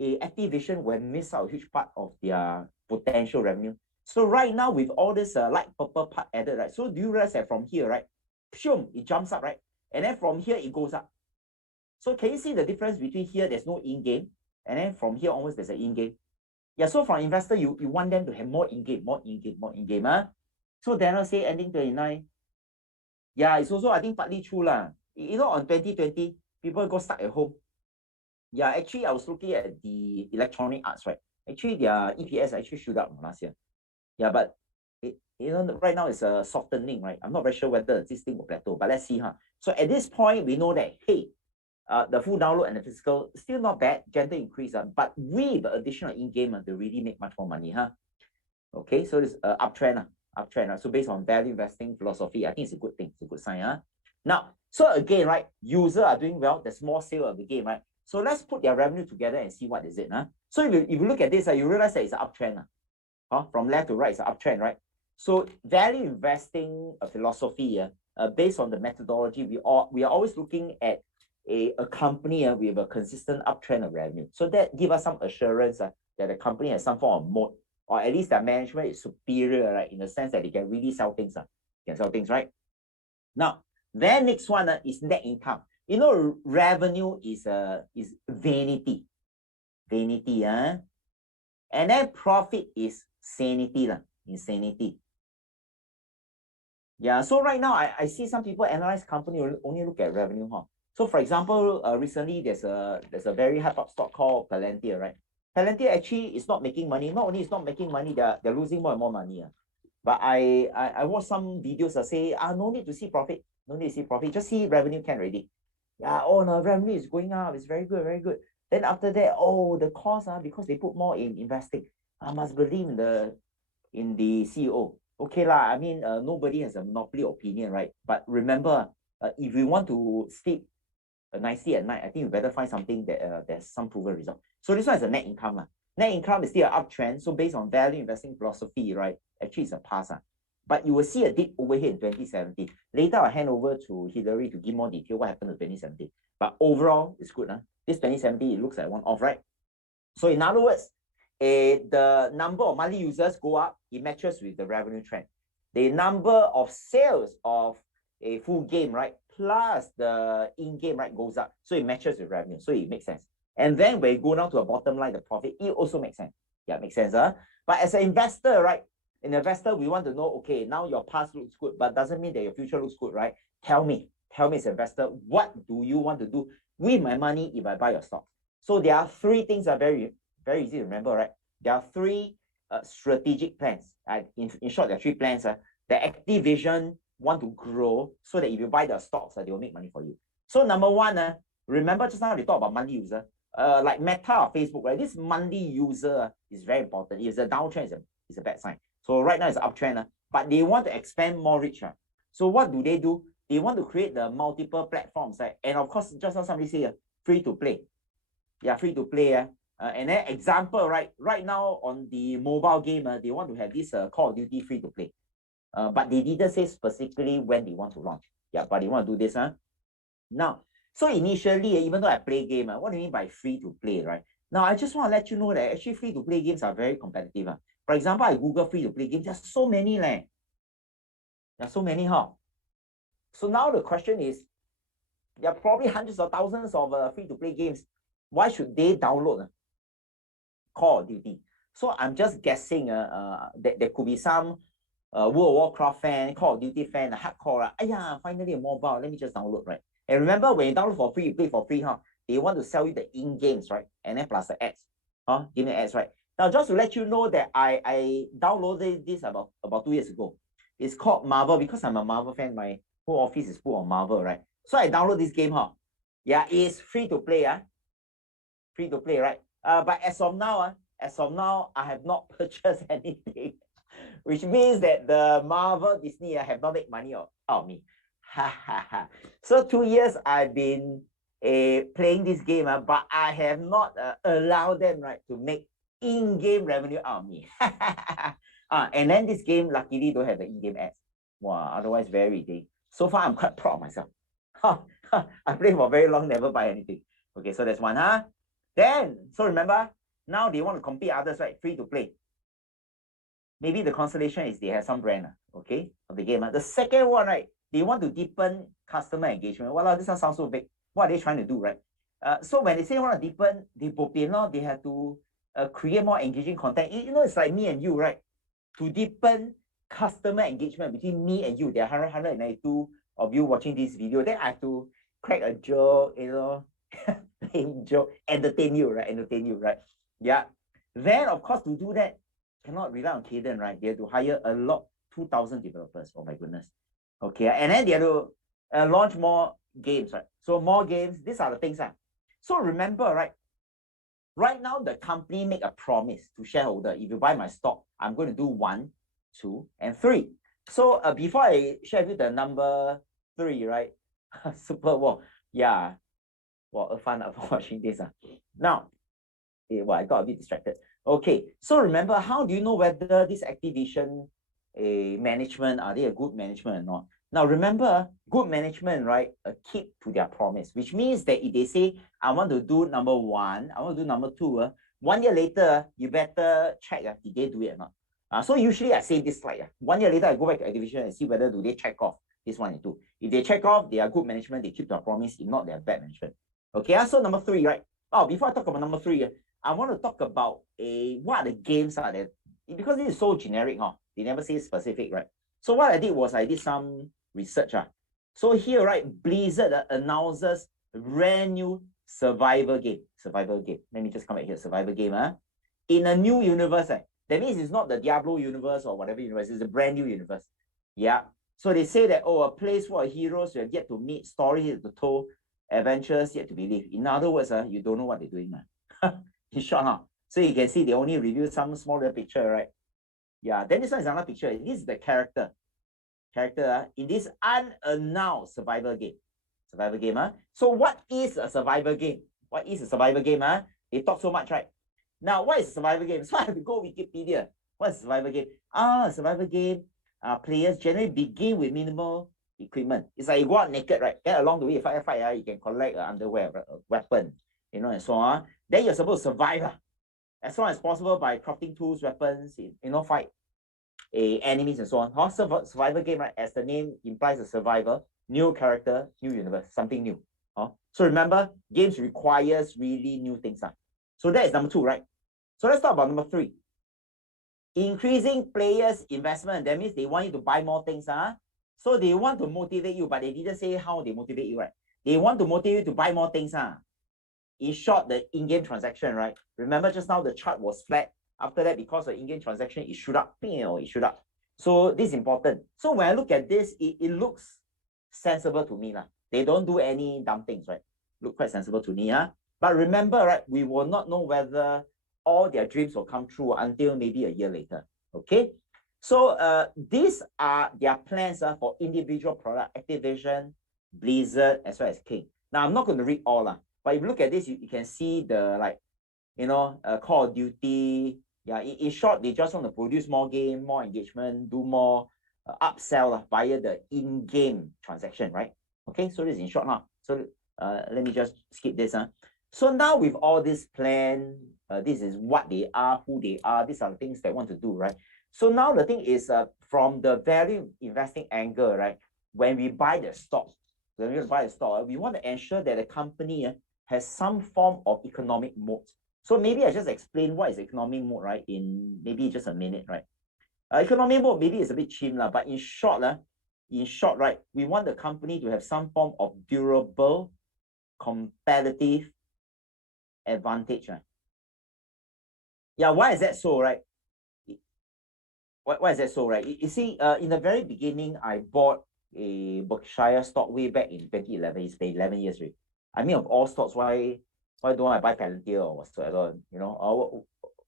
Activision will miss out a huge part of their potential revenue? So right now, with all this light purple part added, right? So do you realize that from here, right? It jumps up, right? And then from here, it goes up. So can you see the difference between here, there's no in-game, and then from here onwards, there's an in-game? Yeah, so for an investor, you want them to have more in-game. So Daniel say ending 29. Yeah, it's also, I think, partly true. On 2020, people go stuck at home. Yeah, actually, I was looking at the Electronic Arts, right? Actually, their EPS actually shoot up last year. Yeah, but right now it's a softening, right? I'm not very sure whether this thing will plateau, but let's see. So at this point, we know that, hey, the full download and the physical, still not bad, gentle increase, but with the additional in-game, they really make much more money. Okay, so this uptrend. So based on value investing philosophy, I think it's a good thing. It's a good sign. Now, so again, right, users are doing well. There's more sale of the game, right? So let's put their revenue together and see what is it. So if you look at this, you realize that it's an uptrend. From left to right, it's an uptrend, right? So value investing philosophy, based on the methodology, we are always looking at a company with a consistent uptrend of revenue. So that gives us some assurance that the company has some form of moat, or at least their management is superior, right? In the sense that they can really sell things. Right? Now, then next one is net income. Revenue is vanity. And then profit is sanity. Insanity. Yeah, so right now, I see some people analyze company only look at revenue. So for example, recently there's a very high-up stock called Palantir, right? Palantir actually is not making money. Not only it's not making money, they're losing more and more money. But I watched some videos that say, no need to see profit. No need to see profit. Just see revenue can already. Yeah, no, revenue is going up. It's very good, very good. Then after that, the cost, because they put more in investing. I must believe in the CEO. Okay lah, I mean, nobody has a monopoly opinion, right? But remember, if you want to sleep nicely at night, I think you better find something that there's some proven result. So this one is a net income lah. Net income is still an uptrend. So based on value investing philosophy, right? Actually, it's a pass. But you will see a dip over here in 2017. Later, I'll hand over to Hillary to give more detail what happened to 2017. But overall, it's good. This 2017, it looks like one-off, right? So in other words, the number of monthly users go up, it matches with the revenue trend. The number of sales of a full game, right, plus the in-game, right, goes up. So it matches with revenue. So it makes sense. And then when you go down to a bottom line, the profit, it also makes sense. Yeah, makes sense. But as an investor, right, an investor, we want to know, okay, now your past looks good, but doesn't mean that your future looks good, right? Tell me as an investor, what do you want to do with my money if I buy your stock? So there are three things that are very, very easy to remember, right? There are three strategic plans. In short, there are three plans. The Activision want to grow so that if you buy the stocks, they will make money for you. So number one, remember just now they talk about monthly user. Like Meta or Facebook, right? This monthly user is very important. If it's a downtrend, it's a bad sign. So right now it's an uptrend, but they want to expand more reach. So what do? They want to create the multiple platforms, right? And of course, just now somebody say free to play. Yeah, free to play. And then example, right? Right now on the mobile game, they want to have this Call of Duty free to play. But they didn't say specifically when they want to launch. Yeah, but they want to do this. Now, so initially, even though I play game, what do you mean by free to play, right? Now, I just want to let you know that actually free to play games are very competitive. For example, I Google free to play games. There's so many. There's so many. So now the question is, there are probably hundreds of thousands of free to play games. Why should they download Call of Duty? So I'm just guessing that there could be some World of Warcraft fan, Call of Duty fan, a hardcore. Finally a mobile. Let me just download, right? And remember, when you download for free, you play for free, they want to sell you the in-games, right? And then plus the ads, give me ads, right? Now, just to let you know that I downloaded this about 2 years ago. It's called Marvel because I'm a Marvel fan. My whole office is full of Marvel, right? So I download this game, Yeah, it's free to play, free to play, right? But as of now, I have not purchased anything, which means that the Marvel Disney have not made money out of me. So 2 years I've been playing this game, but I have not allowed them, right, to make in-game revenue out of me. And then this game luckily don't have the in-game ads. Wow, otherwise very big. So far I'm quite proud of myself. I played for very long, never buy anything. Okay, so that's one. Then, so remember, now they want to compete others, right? Free to play. Maybe the consolation is they have some brand, okay, of the game. The second one, right? They want to deepen customer engagement. Well, this one sounds so big. What are they trying to do, right? So when they say want to deepen, they have to create more engaging content. You know, it's like me and you, right? To deepen customer engagement between me and you, there are 192 of you watching this video. Then I have to crack a joke, lame joke, entertain you, right? Yeah. Then, of course, to do that, cannot rely on Cayden, right? They have to hire a lot, 2,000 developers. Oh my goodness. Okay, and then they have to launch more games, right? So more games, these are the things. So remember, right? Right now, the company make a promise to shareholder. If you buy my stock, I'm going to do 1, 2, and 3. So before I share with you the number 3, right? Super War. Yeah. Well, fun for watching this. Now, I got a bit distracted. Okay, so remember, how do you know whether this Activision management, are they a good management or not? Now, remember, good management, right, keep to their promise, which means that if they say, I want to do number 1, I want to do number 2, 1 year later, you better check did they do it or not. So usually I say this slide. 1 year later, I go back to Activision and see whether do they check off this 1 and 2. If they check off, they are good management, they keep their promise. If not, they are bad management. Okay, so number 3, right? Oh, before I talk about number 3, I want to talk about what the games are that, because this is so generic, they never say specific, right? So what I did was I did some research. So here, right, Blizzard announces brand new survival game. Let me just come back here. Survival game, in a new universe. That means it's not the Diablo universe or whatever universe. It's a brand new universe. Yeah. So they say that, a place for heroes you have yet to meet, stories yet to tell, adventures yet to be lived. In other words, you don't know what they're doing. In short, So you can see they only reveal some small little picture, right? Yeah, then this one is another picture. This is the character. In this unannounced survival game. So what is a survival game? They talk so much, right? Now, what is a survival game? So I have to go Wikipedia. What is a survival game? Survival game, players generally begin with minimal equipment. It's like you go out naked, right? Then along the way, you fight, you can collect underwear, a weapon, and so on. Then you're supposed to survive as long as possible by crafting tools, weapons, fight enemies and so on. Survival game, right? As the name implies, a survivor, new character, new universe, something new. So remember, games requires really new things. So that is number 2, right? So let's talk about number 3. Increasing players' investment. That means they want you to buy more things. So they want to motivate you, but they didn't say how they motivate you, right? They want to motivate you to buy more things. In short, the in-game transaction, right? Remember just now the chart was flat. After that, because of in-game transaction, it shoot up. So this is important. So when I look at this, it looks sensible to me. They don't do any dumb things, right? Look quite sensible to me. But remember, right, we will not know whether all their dreams will come true until maybe a year later. Okay? So these are their plans for individual product, Activision, Blizzard, as well as King. Now, I'm not going to read all, but if you look at this, you can see the, Call of Duty. Yeah, in short, they just want to produce more game, more engagement, do more upsell via the in-game transaction, right? Okay, so this is in short now. So let me just skip this. So now with all this plan, this is what they are, who they are. These are the things they want to do, right? So now the thing is, from the value investing angle, right? When we buy the stock, we want to ensure that the company has some form of economic moat. So maybe I just explain what is economic moat, right? In maybe just a minute, right? Economic moat maybe is a bit cheap, but in short, right, we want the company to have some form of durable, competitive advantage. Right? Yeah, why is that so, right? Why is that so, right? You see, in the very beginning, I bought a Berkshire stock way back in 2011. It's been 11 years already. I mean, of all stocks, why don't I buy Palantir or whatsoever?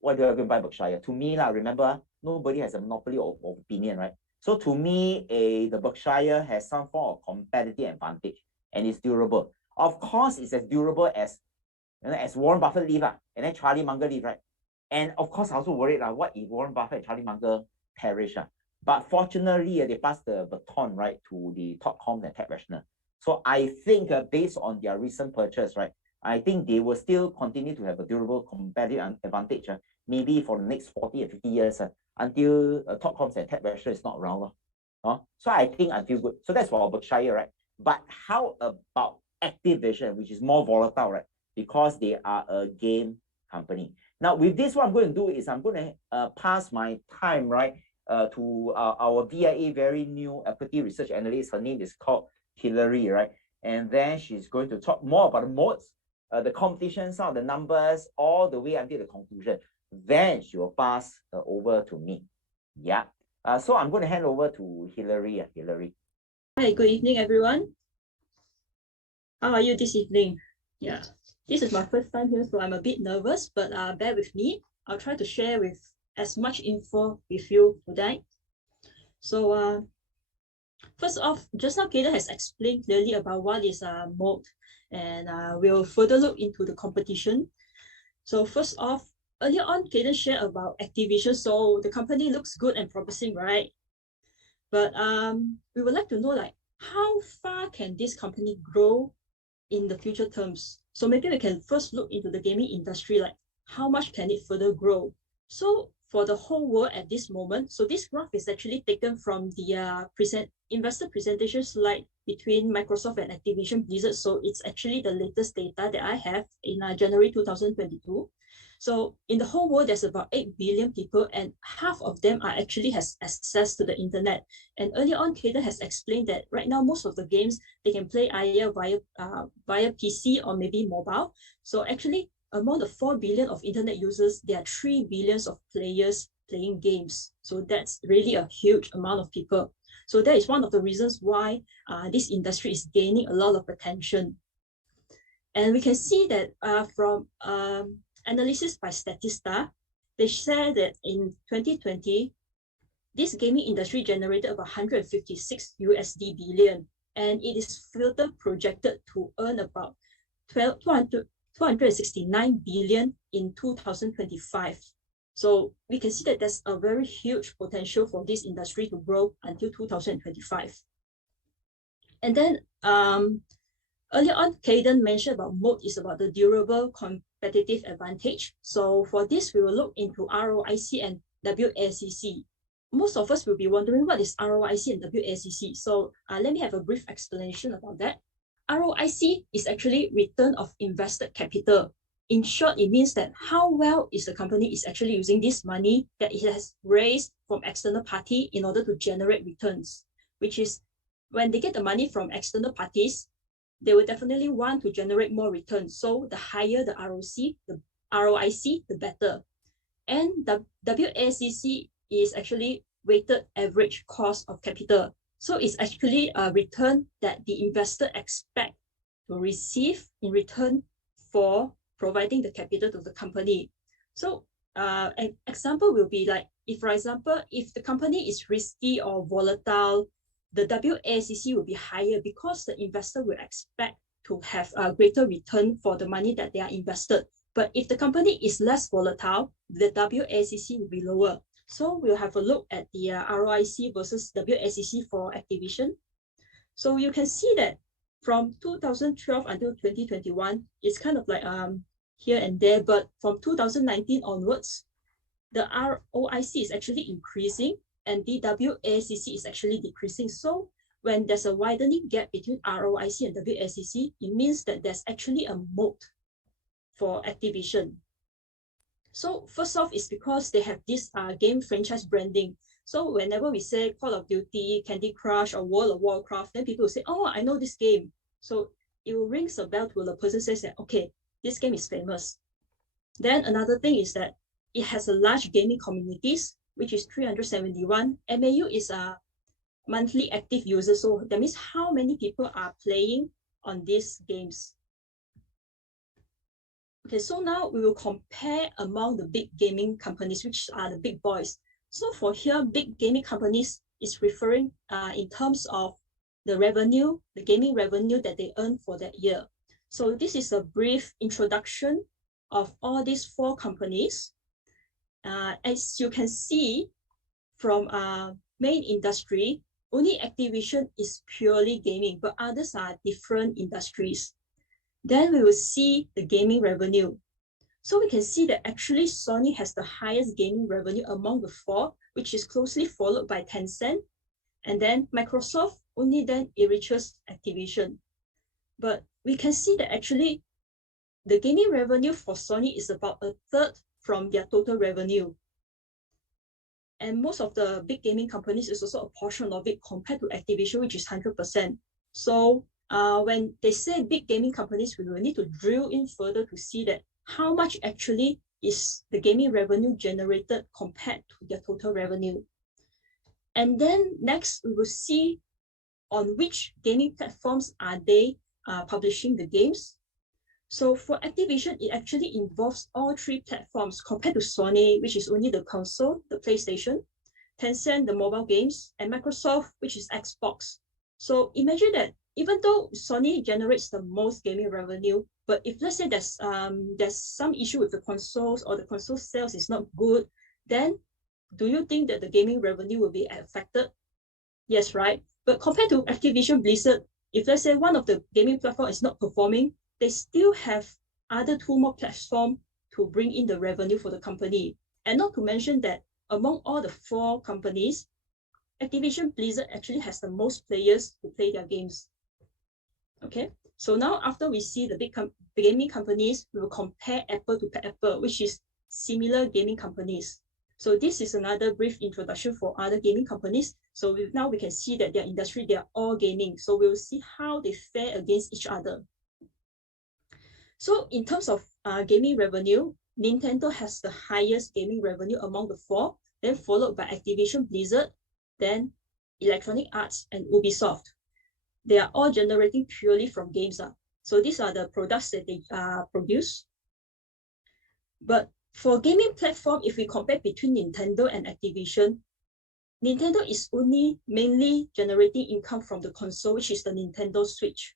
Why do I go buy Berkshire? To me, remember, nobody has a monopoly of opinion, right? So to me, the Berkshire has some form of competitive advantage and it's durable. Of course, it's as durable as Warren Buffett live, and then Charlie Munger live, right? And of course, I also worried, what if Warren Buffett and Charlie Munger perish? But fortunately, they passed the baton, right, to the top comms and tech rational. So I think based on their recent purchase, right, I think they will still continue to have a durable competitive advantage, maybe for the next 40 or 50 years until top comms and tech rational is not around. So I think I feel good. So that's for Berkshire, right? But how about Activision, which is more volatile, right? Because they are a game company. Now, with this, what I'm going to do is I'm going to pass my time, right, to our VIA, very new equity research analyst. Her name is called Hillary, right? And then she's going to talk more about the moats, the competition, some of the numbers, all the way until the conclusion. Then she will pass over to me. Yeah. So I'm going to hand over to Hillary. Hillary. Hi, good evening, everyone. How are you this evening? Yeah, this is my first time here, so I'm a bit nervous, but bear with me. I'll try to share with as much info with you today. So first off, just now Cayden has explained clearly about what is Moat, and we'll further look into the competition. So first off, earlier on, Cayden shared about Activision, so the company looks good and promising, right? But we would like to know, how far can this company grow in the future terms? So maybe we can first look into the gaming industry, how much can it further grow? So for the whole world at this moment, so this graph is actually taken from the investor presentation slide between Microsoft and Activision Blizzard. So it's actually the latest data that I have in January 2022. So in the whole world, there's about 8 billion people, and half of them actually has access to the internet. And earlier on, Cayden has explained that right now, most of the games, they can play either via PC or maybe mobile. So actually, among the 4 billion of internet users, there are 3 billions of players playing games. So that's really a huge amount of people. So that is one of the reasons why this industry is gaining a lot of attention. And we can see that from analysis by Statista, they said that in 2020, this gaming industry generated about 156 USD billion, and it is further projected to earn about 269 billion in 2025. So we can see that there's a very huge potential for this industry to grow until 2025. And then earlier on, Cayden mentioned about Moat is about the durable competitive advantage. So for this, we will look into ROIC and WACC. Most of us will be wondering what is ROIC and WACC. So let me have a brief explanation about that. ROIC is actually return of invested capital. In short, it means that how well is the company is actually using this money that it has raised from external party in order to generate returns, which is when they get the money from external parties, they will definitely want to generate more returns. So the higher the ROIC, the better. And the WACC is actually weighted average cost of capital. So it's actually a return that the investor expect to receive in return for providing the capital to the company. So an example will be like, if for example, if the company is risky or volatile, the WACC will be higher because the investor will expect to have a greater return for the money that they are invested. But if the company is less volatile, the WACC will be lower. So we'll have a look at the ROIC versus WACC for Activision. So you can see that from 2012 until 2021, it's kind of like here and there, but from 2019 onwards, the ROIC is actually increasing and the WACC is actually decreasing. So when there's a widening gap between ROIC and WACC, it means that there's actually a moat for Activision. So first off is because they have this game franchise branding. So whenever we say Call of Duty, Candy Crush, or World of Warcraft, then people will say, oh, I know this game. So it will ring a bell to the person says that, okay, this game is famous. Then another thing is that it has a large gaming communities, which is 371. MAU is a monthly active user. So that means how many people are playing on these games. Okay, so now we will compare among the big gaming companies, which are the big boys. So for here, big gaming companies is referring in terms of the revenue, the gaming revenue that they earn for that year. So this is a brief introduction of all these four companies. As you can see from main industry, only Activision is purely gaming, but others are different industries. Then we will see the gaming revenue. So we can see that actually Sony has the highest gaming revenue among the four, which is closely followed by Tencent. And then Microsoft, only then it reaches Activision. But we can see that actually the gaming revenue for Sony is about a third from their total revenue. And most of the big gaming companies is also a portion of it compared to Activision, which is 100%. So when they say big gaming companies, we will need to drill in further to see that how much actually is the gaming revenue generated compared to their total revenue. And then next, we will see on which gaming platforms are they publishing the games. So for Activision, it actually involves all three platforms compared to Sony, which is only the console, the PlayStation, Tencent, the mobile games, and Microsoft, which is Xbox. So imagine that even though Sony generates the most gaming revenue, but if let's say there's some issue with the consoles or the console sales is not good, then do you think that the gaming revenue will be affected? Yes, right? But compared to Activision Blizzard, if let's say one of the gaming platform is not performing, they still have other two more platforms to bring in the revenue for the company. And not to mention that among all the four companies, Activision Blizzard actually has the most players to play their games. Okay, so now after we see the big gaming companies, we will compare apple to apple, which is similar gaming companies. So this is another brief introduction for other gaming companies. So now we can see that their industry, they are all gaming. So we'll see how they fare against each other. So in terms of gaming revenue, Nintendo has the highest gaming revenue among the four, then followed by Activision Blizzard, then Electronic Arts and Ubisoft. They are all generating purely from games. So these are the products that they produce. But for gaming platform, if we compare between Nintendo and Activision, Nintendo is only mainly generating income from the console, which is the Nintendo Switch.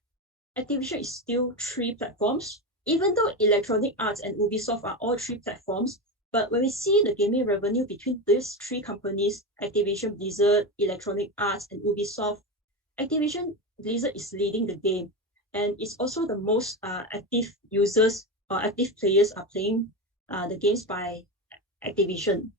Activision is still 3 platforms, even though Electronic Arts and Ubisoft are all 3 platforms. But when we see the gaming revenue between these 3 companies, Activision Blizzard, Electronic Arts, and Ubisoft, Activision Blizzard is leading the game. And it's also the most active users or active players are playing the games by Activision.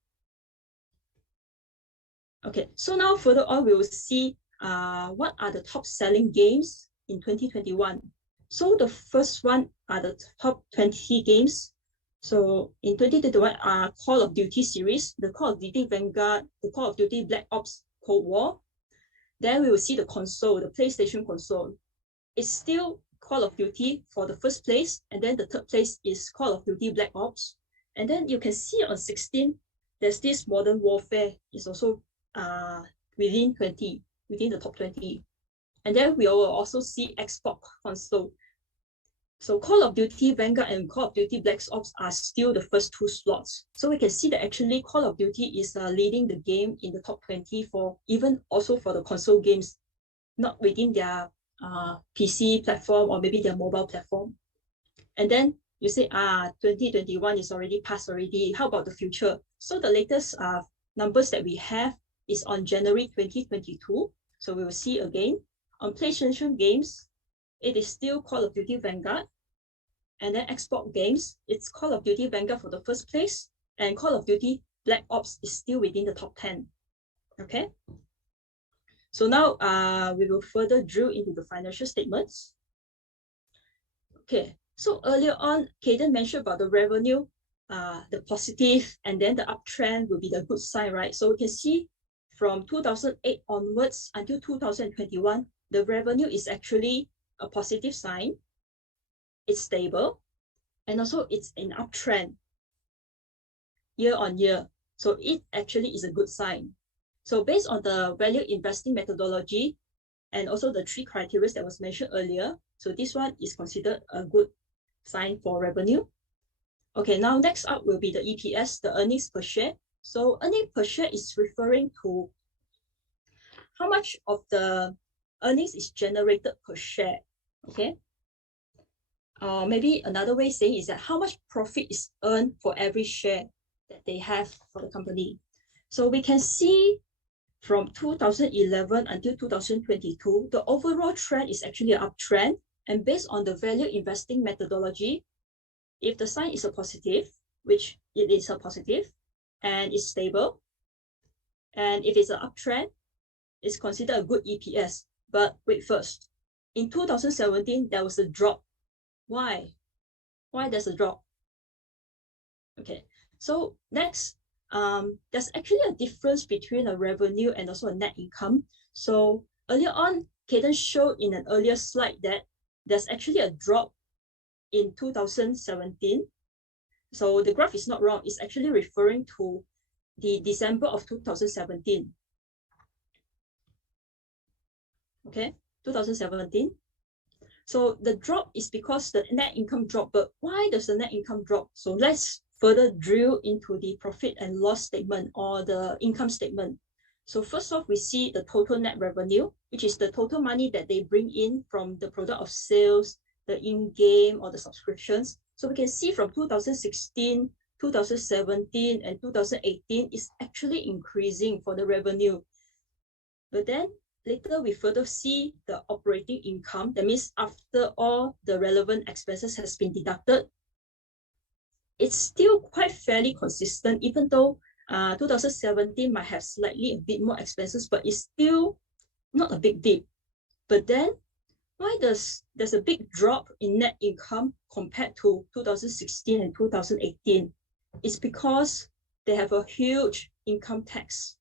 Okay, so now further on, we will see what are the top selling games in 2021. So the first one are the top 20 games. So in 2021 are Call of Duty series, the Call of Duty Vanguard, the Call of Duty Black Ops Cold War. Then we will see the console, the PlayStation console. It's still Call of Duty for the first place, and then the third place is Call of Duty Black Ops. And then you can see on 16, there's this Modern Warfare is also within the top 20. And then we will also see Xbox console. So Call of Duty Vanguard and Call of Duty Black Ops are still the first 2 slots. So we can see that actually Call of Duty is leading the game in the top 20 for even also for the console games, not within their PC platform or maybe their mobile platform. And then you say, 2021 is already passed already. How about the future? So the latest numbers that we have is on January 2022. So we will see again. On PlayStation games, it is still Call of Duty Vanguard. And then Xbox games, it's Call of Duty Vanguard for the first place. And Call of Duty Black Ops is still within the top 10. Okay. So now we will further drill into the financial statements. Okay. So earlier on, Cayden mentioned about the revenue, the positive, and then the uptrend will be the good sign, right? So we can see from 2008 onwards until 2021, the revenue is actually a positive sign. It's stable, and also it's an uptrend year on year. So it actually is a good sign. So based on the value investing methodology and also the 3 criteria that was mentioned earlier, so this one is considered a good sign for revenue. Okay, now next up will be the EPS, the earnings per share. So earnings per share is referring to how much of the earnings is generated per share. Okay. Maybe another way of saying is that how much profit is earned for every share that they have for the company. So we can see from 2011 until 2022, the overall trend is actually an uptrend. And based on the value investing methodology, if the sign is a positive, which it is a positive, and it's stable, and if it's an uptrend, it's considered a good EPS. But wait first, in 2017, there was a drop. Why? Why there's a drop? Okay, so next, there's actually a difference between a revenue and also a net income. So earlier on, Cayden showed in an earlier slide that there's actually a drop in 2017. So the graph is not wrong. It's actually referring to the December of 2017. Okay, 2017. So the drop is because the net income dropped. But why does the net income drop? So let's further drill into the profit and loss statement or the income statement. So first off, we see the total net revenue, which is the total money that they bring in from the product of sales, the in-game or the subscriptions. So we can see from 2016, 2017, and 2018 is actually increasing for the revenue. But then later we further see the operating income. That means after all the relevant expenses has been deducted, it's still quite fairly consistent, even though 2017 might have slightly a bit more expenses, but it's still not a big dip. But then why there's a big drop in net income compared to 2016 and 2018? It's because they have a huge income tax.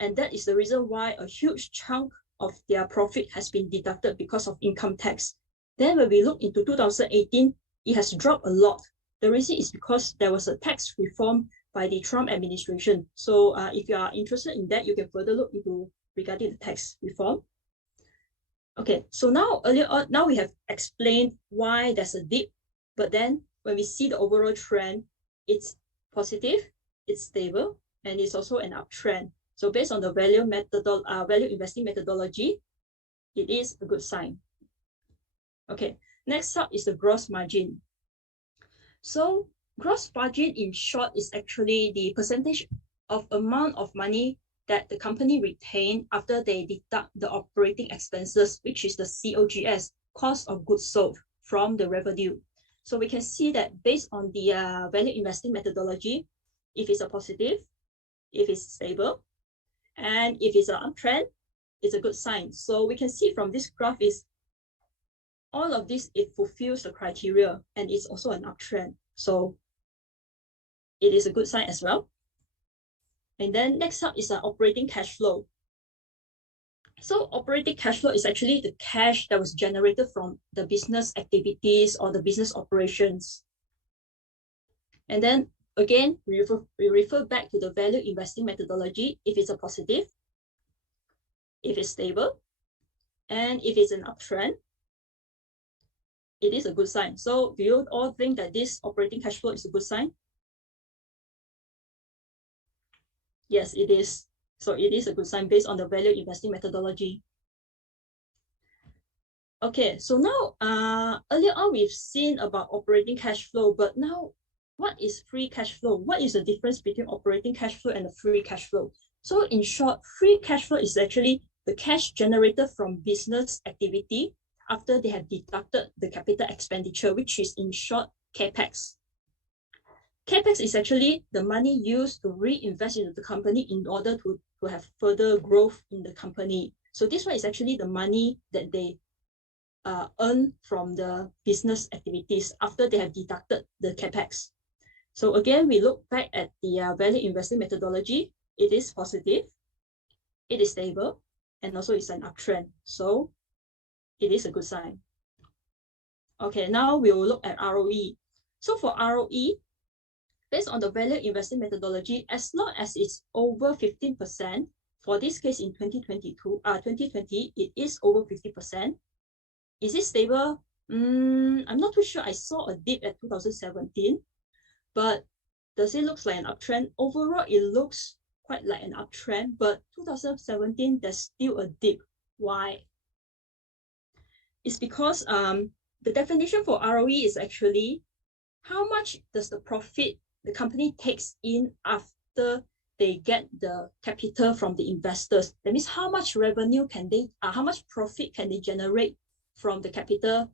And that is the reason why a huge chunk of their profit has been deducted because of income tax. Then when we look into 2018, it has dropped a lot. The reason is because there was a tax reform by the Trump administration. So if you are interested in that, you can further look into regarding the tax reform. Okay, so now earlier on, we have explained why there's a dip, but then when we see the overall trend, it's positive, it's stable, and it's also an uptrend. So based on the value investing methodology, it is a good sign. Okay, next up is the gross margin. So gross margin in short is actually the percentage of amount of money that the company retain after they deduct the operating expenses, which is the COGS, cost of goods sold, from the revenue. So we can see that based on the value investing methodology, if it's a positive, if it's stable, and if it's an uptrend, it's a good sign. So we can see from this graph is all of this, it fulfills the criteria, and it's also an uptrend. So it is a good sign as well. And then next up is operating cash flow. So operating cash flow is actually the cash that was generated from the business activities or the business operations. And then again, we refer back to the value investing methodology if it's a positive, if it's stable, and if it's an uptrend, it is a good sign. So do you all think that this operating cash flow is a good sign? Yes, it is. So it is a good sign based on the value investing methodology. Okay, so now earlier on we've seen about operating cash flow, but now what is free cash flow? What is the difference between operating cash flow and the free cash flow? So in short, free cash flow is actually the cash generated from business activity after they have deducted the capital expenditure, which is in short CapEx. CapEx is actually the money used to reinvest into the company in order to have further growth in the company. So this one is actually the money that they earn from the business activities after they have deducted the CapEx. So again, we look back at the value investing methodology. It is positive, it is stable, and also it's an uptrend. So it is a good sign. Okay, now we will look at ROE. So for ROE, based on the value investing methodology, as long as it's over 15%, for this case in 2020, it is over 50%. Is it stable? I'm not too sure. I saw a dip at 2017, but does it look like an uptrend? Overall, it looks quite like an uptrend, but 2017, there's still a dip. Why? It's because the definition for ROE is actually how much does the profit the company takes in after they get the capital from the investors. That means how much revenue can they, how much profit can they generate from the capital,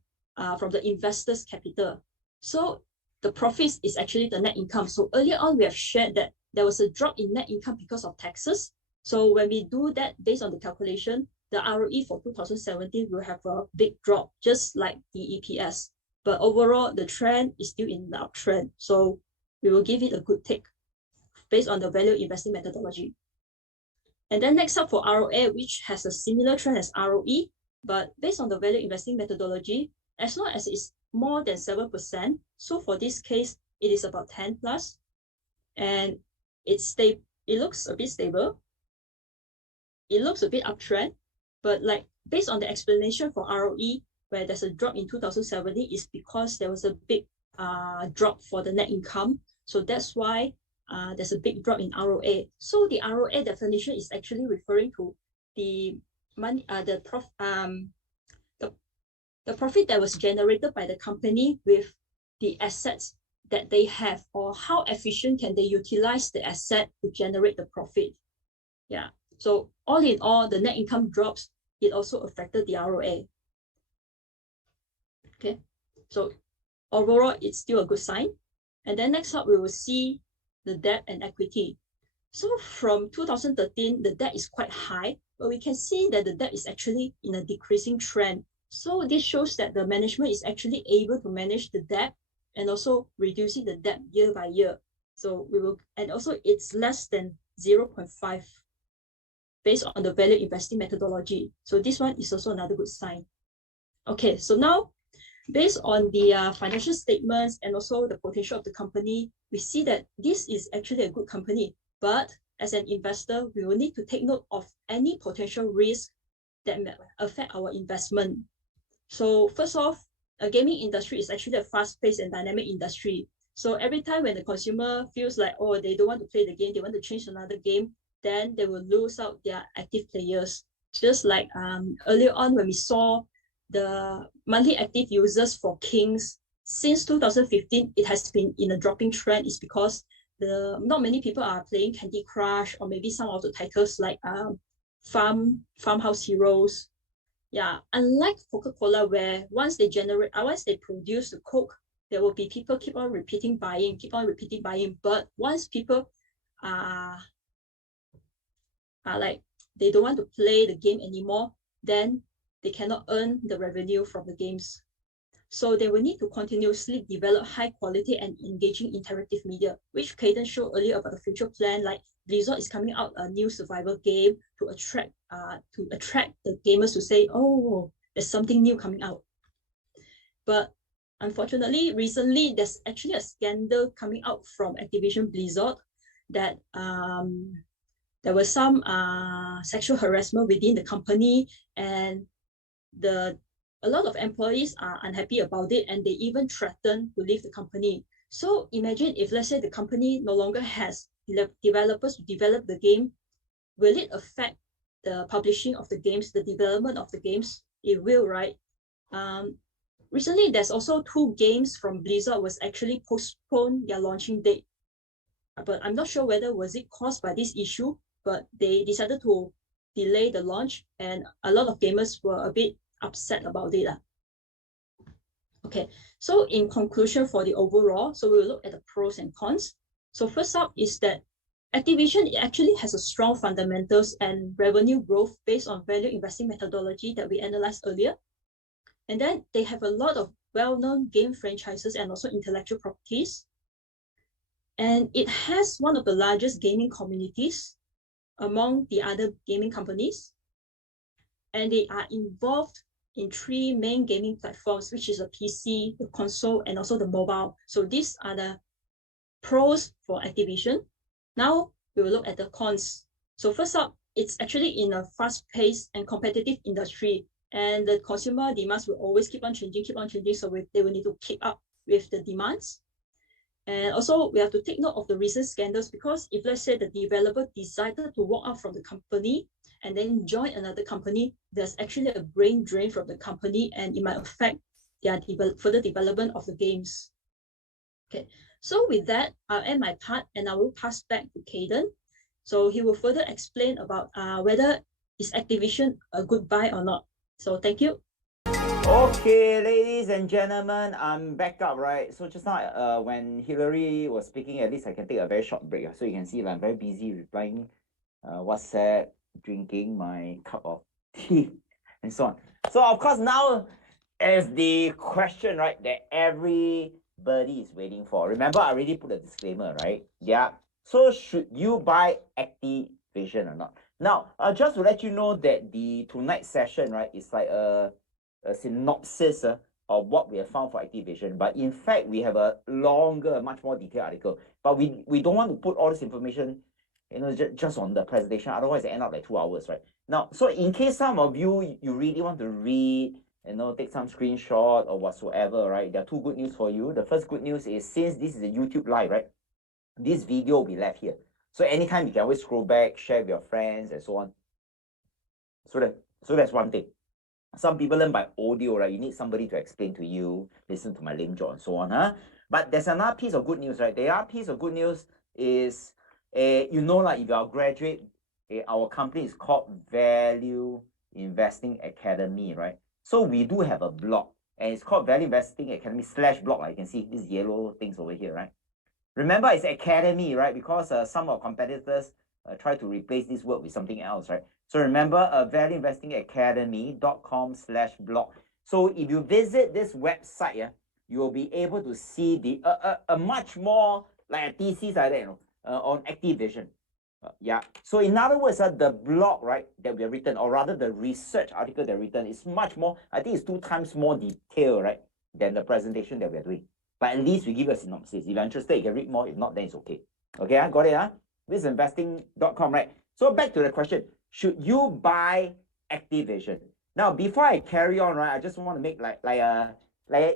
from the investors' capital. So the profits is actually the net income. So earlier on, we have shared that there was a drop in net income because of taxes. So when we do that based on the calculation, the ROE for 2017 will have a big drop, just like the EPS. But overall, the trend is still in the uptrend. So we will give it a good take based on the value investing methodology. And then next up for ROA, which has a similar trend as ROE, but based on the value investing methodology, as long as it's more than 7%, so for this case, it is about 10 plus, and it looks a bit stable. It looks a bit uptrend, but like based on the explanation for ROE, where there's a drop in 2017, is because there was a big drop for the net income. So that's why there's a big drop in ROA. So the ROA definition is actually referring to the money, the profit that was generated by the company with the assets that they have, or how efficient can they utilize the asset to generate the profit. Yeah. So all in all, the net income drops. It also affected the ROA. Okay. So overall, it's still a good sign. And then next up, we will see the debt and equity. So from 2013, the debt is quite high, but we can see that the debt is actually in a decreasing trend. So this shows that the management is actually able to manage the debt and also reducing the debt year by year. So we will, and also it's less than 0.5 based on the value investing methodology. So this one is also another good sign. Okay, so now based on the financial statements and also the potential of the company, we see that this is actually a good company. But as an investor, we will need to take note of any potential risk that may affect our investment. So first off, a gaming industry is actually a fast-paced and dynamic industry. So every time when the consumer feels like, oh, they don't want to play the game, they want to change another game, then they will lose out their active players. Just like earlier on when we saw the monthly active users for Kings, since 2015, it has been in a dropping trend. It's because not many people are playing Candy Crush or maybe some of the titles like Farmhouse Heroes. Yeah, unlike Coca-Cola, where once they produce the Coke, there will be people keep on repeating buying. But once people are like they don't want to play the game anymore, then they cannot earn the revenue from the games. So they will need to continuously develop high quality and engaging interactive media, which Cayden showed earlier about the future plan. Like Blizzard is coming out a new survival game to attract the gamers to say, oh, there's something new coming out. But unfortunately, recently there's actually a scandal coming out from Activision Blizzard that there was some sexual harassment within the company, and a lot of employees are unhappy about it, and they even threaten to leave the company. So imagine if, let's say, the company no longer has developers to develop the game, will it affect the publishing of the games, the development of the games? It will, right? Recently, there's also 2 games from Blizzard was actually postponed their launching date. But I'm not sure whether was it caused by this issue, but they decided to delay the launch, and a lot of gamers were a bit upset about it. Okay, so in conclusion for the overall, so we will look at the pros and cons. So first up is that Activision actually has a strong fundamentals and revenue growth based on value investing methodology that we analyzed earlier. And then they have a lot of well-known game franchises and also intellectual properties. And it has one of the largest gaming communities among the other gaming companies. And they are involved in 3 main gaming platforms, which is a PC, the console, and also the mobile. So these are the pros for Activision. Now we will look at the cons. So first up, it's actually in a fast-paced and competitive industry, and the consumer demands will always keep on changing. So they will need to keep up with the demands. And also, we have to take note of the recent scandals, because if, let's say, the developer decided to walk out from the company and then join another company, there's actually a brain drain from the company, and it might affect their further development of the games. Okay, so with that, I'll end my part and I will pass back to Cayden. So he will further explain about whether is Activision a good buy or not. So thank you. Okay, ladies and gentlemen, I'm back up, right? So just now, when Hillary was speaking, at least I can take a very short break. So you can see I'm very busy replying WhatsApp, drinking my cup of tea, and so on. So of course now is the question, right, that everybody is waiting for. Remember, I already put a disclaimer, right? Yeah. So should you buy Activision or not? Now, just to let you know that the tonight session, right, is like a synopsis of what we have found for Activision. But in fact, we have a longer, much more detailed article. But we don't want to put all this information, just on the presentation. Otherwise, it end up like 2 hours, right? Now, so in case some of you really want to read, take some screenshot or whatsoever, right? There are 2 good news for you. The first good news is, since this is a YouTube live, right, this video will be left here. So anytime you can always scroll back, share with your friends and so on. So that's one thing. Some people learn by audio, right? You need somebody to explain to you, listen to my lame jaw and so on. But there's another piece of good news, right? The other piece of good news is, if you are a graduate, our company is called Value Investing Academy, right? So we do have a blog, and it's called Value Investing Academy /blog. Like you can see these yellow things over here, right? Remember, it's academy, right? Because some of our competitors try to replace this word with something else, right? So remember, valueinvestingacademy.com/blog. So if you visit this website, you will be able to see the a much more like a thesis like that, on Activision. So in other words, the blog, right, that we have written, or rather the research article that we written, is much more, I think it's 2 times more detailed, right, than the presentation that we are doing. But at least we give a synopsis. If you're interested, you can read more. If not, then it's okay. Okay, I got it, thisinvesting.com, right? So back to the question, should you buy Activision? Now, before I carry on, right, I just want to make like an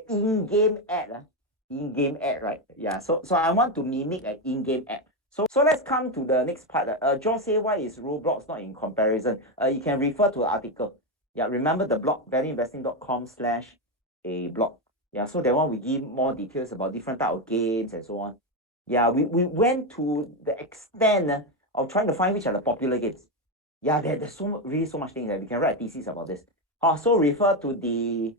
in-game ad in-game ad, right? Yeah, so I want to mimic an in-game ad. So let's come to the next part. Josh say, why is Roblox not in comparison? You can refer to the article. Yeah, remember the blog, valueinvesting.com/a-blog. Yeah, so that one we give more details about different type of games and so on. Yeah, we went to the extent of trying to find which are the popular games. Yeah, there's really so much things that we can write a thesis about this. So refer to the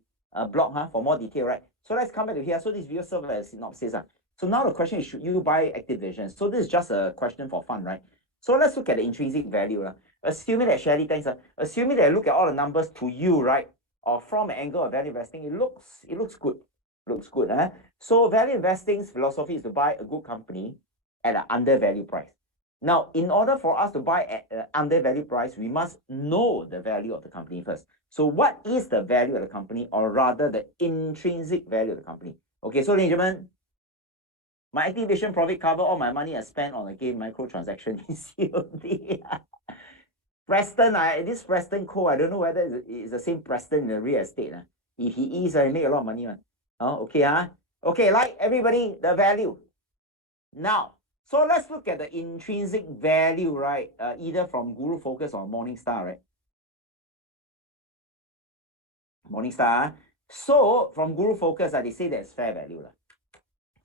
blog for more detail, right? So let's come back to here. So this video serves as a synopsis. So now the question is, should you buy Activision? So this is just a question for fun, right? So let's look at the intrinsic value. Assuming that Shelley, thanks. Assuming that I look at all the numbers to you, right? Or from an angle of value investing, it looks good. Looks good. So value investing's philosophy is to buy a good company at an undervalued price. Now, in order for us to buy at an undervalued price, we must know the value of the company first. So what is the value of the company, or rather the intrinsic value of the company? Okay, so ladies and gentlemen, my Activision profit cover all my money I spent on a game microtransaction in COD. Preston, this Preston Co, I don't know whether it's the same Preston in the real estate. If he is, I make a lot of money. Okay, okay, like everybody, the value. Now, so let's look at the intrinsic value, right? Either from Guru Focus or Morningstar, right? Morningstar. So from Guru Focus, they say that's fair value.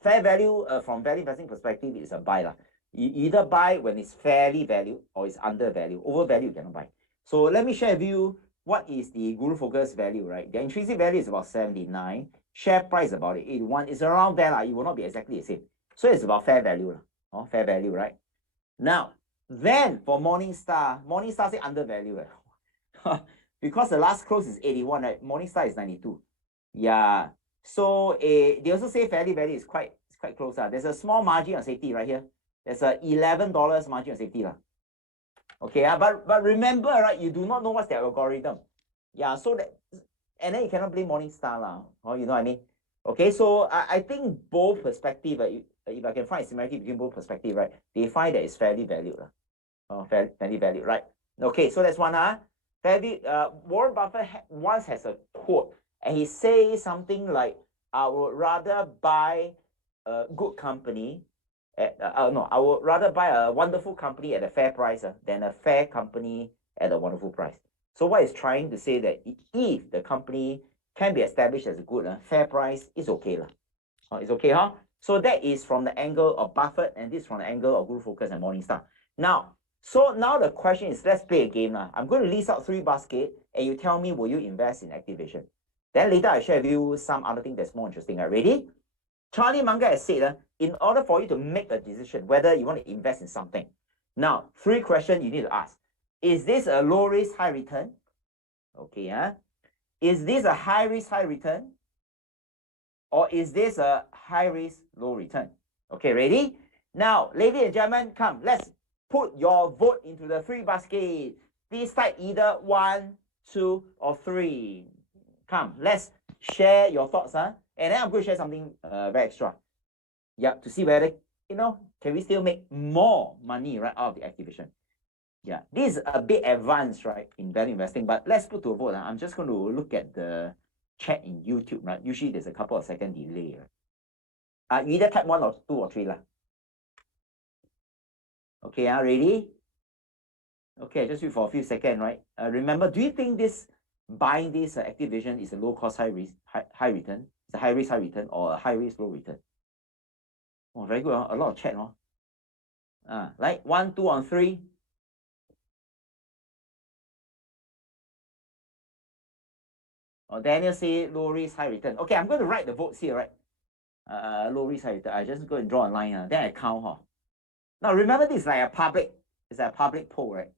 Fair value from value investing perspective is a buy. You either buy when it's fairly valued or it's undervalued. Overvalued, you cannot buy. So let me share with you what is the Guru Focus value, right? The intrinsic value is about 79. Share price about 81. It's around there. It will not be exactly the same. So it's about fair value. Fair value, right? Now, then for Morningstar say undervalued. Because the last close is 81, right? Morningstar is 92. Yeah. So they also say fairly value is quite close. There's a small margin of safety right here. There's a $11 margin of safety. Okay, but remember, right, you do not know what's the algorithm. Yeah, so that, and then you cannot blame Morningstar. You know what I mean? Okay, so I think both perspective, if I can find a similarity between both perspective, right, they find that it's fairly valued. Fairly valued, right? Okay, so that's one. Warren Buffett once has a quote, and he says something like, I would rather buy a good company I would rather buy a wonderful company at a fair price than a fair company at a wonderful price. So what is trying to say that if the company can be established as a good fair price, it's okay. It's okay, So that is from the angle of Buffett, and this from the angle of Guru Focus and Morningstar. Now the question is, let's play a game. I'm going to list out 3 baskets, and you tell me, will you invest in Activision? Then later I share with you some other thing that's more interesting. Ready? Charlie Munger has said, in order for you to make a decision whether you want to invest in something, now 3 questions you need to ask. Is this a low risk, high return? Okay, is this a high risk, high return? Or is this a high risk, low return? Okay, ready? Now, ladies and gentlemen, come, let's put your vote into the 3 baskets. Please type either 1, 2, or 3. Come, let's share your thoughts, and then I'm going to share something very extra. Yeah, to see whether, can we still make more money right out of the Activision? Yeah, this is a bit advanced, right, in value investing, but let's put to a vote. I'm just going to look at the chat in YouTube, right? Usually there's a couple of second delay. Right? You either type 1 or 2 or 3. Okay, ready? Okay, just wait for a few seconds, right? Remember, do you think buying this Activision is a low cost, high risk, high return? It's a high risk, high return, or a high risk, low return? Oh, very good. A lot of chat. Like 1, 2, and 3. Daniel say low risk, high return. Okay, I'm going to write the votes here, right? Low risk, high return. I just go and draw a line. Then I count. Now remember, this is like a public. It's a public poll, right?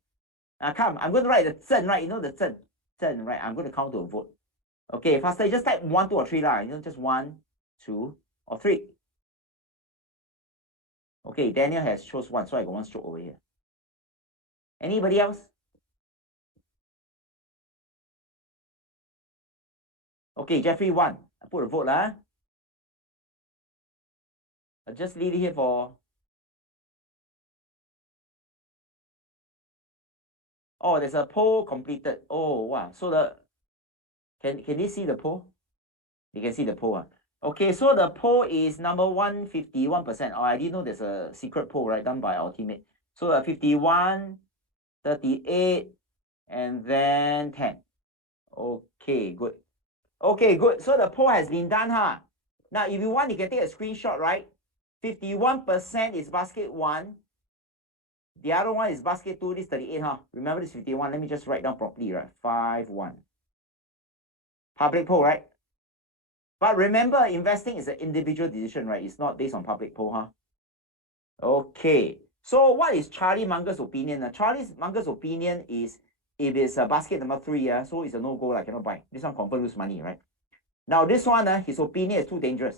Come, I'm going to write the zhen, right? You know the zhen, right? I'm going to count to a vote. Okay, faster. Just type 1, 2, or 3 lah. Just 1, 2, or 3. Okay, Daniel has chose 1, so I got 1 stroke over here. Anybody else? Okay, Jeffrey 1. I put a vote lah. I'll just leave it here for. Oh, there's a poll completed. Oh wow. So can they see the poll? They can see the poll. Okay, so the poll is number 1, 51%. Oh, I didn't know there's a secret poll, right, done by our teammate. So 51, 38, and then 10. Okay, good. Okay, good. So the poll has been done, huh? Now, if you want, you can take a screenshot, right? 51% is basket 1. The other one is basket 2. This is 38, huh? Remember this 51. Let me just write down properly, right? 5, 1. Public poll, right? But remember, investing is an individual decision, right? It's not based on public poll, huh? Okay. So what is Charlie Munger's opinion? Charlie Munger's opinion is if it's a basket number 3, so it's a no-go, I cannot buy. This one confirm lose money, right? Now this one, his opinion is too dangerous.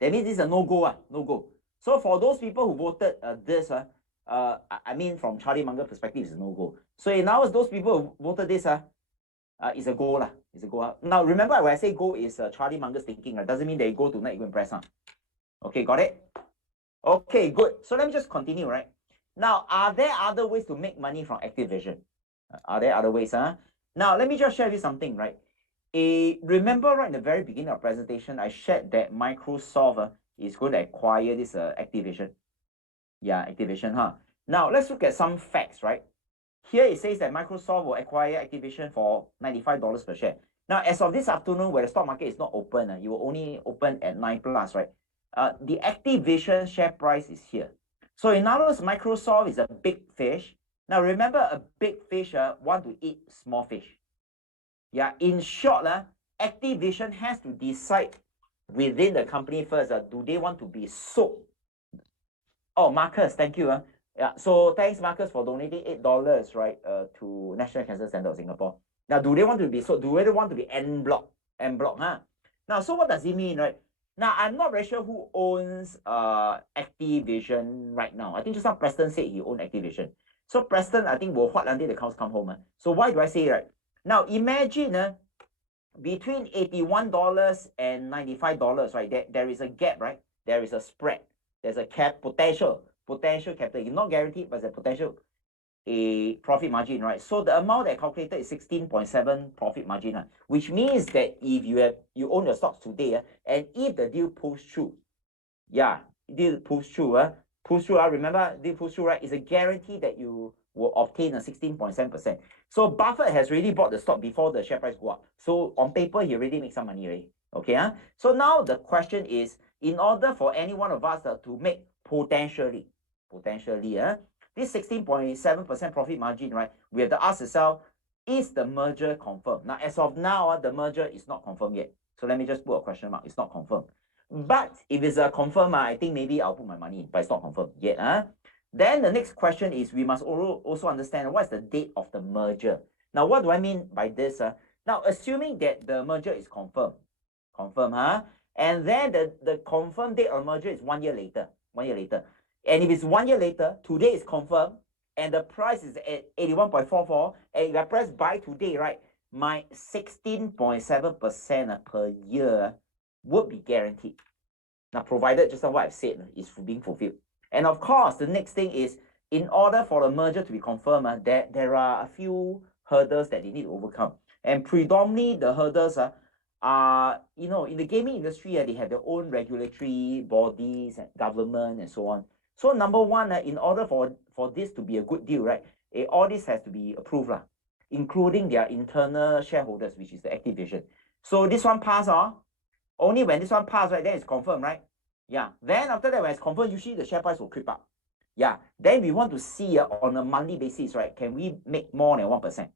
That means this is a no-go, no-go. So for those people who voted this, I mean from Charlie Munger's perspective, it's a no-go. So in other words, those people who voted this, it's a go, it's a go. Now remember when I say go is Charlie Munger's thinking, doesn't mean they go to night and press. Okay, got it? Okay, good. So let me just continue, right? Now, are there other ways to make money from Activision? Are there other ways? Now, let me just share with you something, right? Remember right in the very beginning of the presentation, I shared that Microsoft is going to acquire this Activision. Yeah, Activision, huh? Now, let's look at some facts, right? Here it says that Microsoft will acquire Activision for $95 per share. Now, as of this afternoon, where the stock market is not open, it will only open at 9 plus, right? The Activision share price is here. So in other words, Microsoft is a big fish. Now remember, a big fish want to eat small fish. Yeah, in short, Activision has to decide within the company first, do they want to be sold? Oh, Marcus, thank you. Yeah, so thanks, Marcus, for donating $8, right, to National Cancer Center of Singapore. Now, do they want to be sold? Do they want to be en bloc? En bloc, huh? Now, so what does it mean, right? Now, I'm not very sure who owns Activision right now. I think just now Preston said he owned Activision. So Preston, I think will what until the cows come home. So why do I say right? Now, imagine between $81 and $95, right? There is a gap, right? There is a spread. There's a potential capital. It's not guaranteed, but there's a potential a profit margin, right? So the amount that calculated is 16.7 profit margin, which means that if you own your stocks today, and if the deal pulls through, deal pulls through, remember deal pulls through, right? It's a guarantee that you will obtain a 16.7%. So Buffett has really bought the stock before the share price go up. So on paper, he already makes some money, right? Okay, so now the question is, in order for any one of us to make potentially, this 16.7% profit margin, right? We have to ask ourselves, is the merger confirmed? Now, as of now, the merger is not confirmed yet. So let me just put a question mark. It's not confirmed. But if it's a confirmed, I think maybe I'll put my money in, but it's not confirmed yet. Then the next question is, we must also understand what's the date of the merger. Now, what do I mean by this? Now, assuming that the merger is confirmed, and then the confirmed date of merger is 1 year later, And if it's 1 year later, today is confirmed, and the price is at 81.44, and if I press buy today, right, my 16.7% per year would be guaranteed. Now, provided just what I've said is being fulfilled. And of course, the next thing is, in order for the merger to be confirmed, there are a few hurdles that they need to overcome. And predominantly, the hurdles are, in the gaming industry, they have their own regulatory bodies and government and so on. So number one, in order for this to be a good deal, right, all this has to be approved, including their internal shareholders, which is the Activision. So this one pass, only when this one pass, right, then it's confirmed, right? Yeah. Then after that, when it's confirmed, usually the share price will creep up. Yeah. Then we want to see on a monthly basis, right, can we make more than 1%?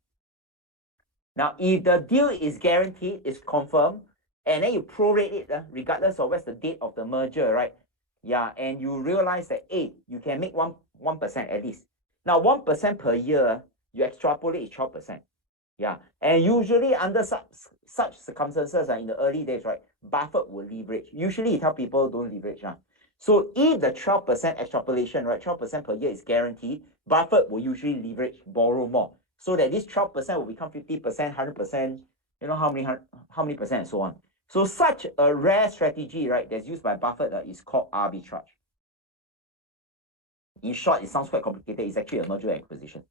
Now, if the deal is guaranteed, it's confirmed, and then you prorate it, regardless of what's the date of the merger, right? Yeah, and you realize that, you can make 1% at least. Now, 1% per year, you extrapolate is 12%. Yeah, and usually under such circumstances, in the early days, right, Buffett will leverage. Usually, he tell people don't leverage. So if the 12% extrapolation, right, 12% per year is guaranteed, Buffett will usually leverage, borrow more, so that this 12% will become 50%, 100%, how many percent and so on. So such a rare strategy, right, that's used by Buffett is called arbitrage. In short, it sounds quite complicated. It's actually a merger acquisition.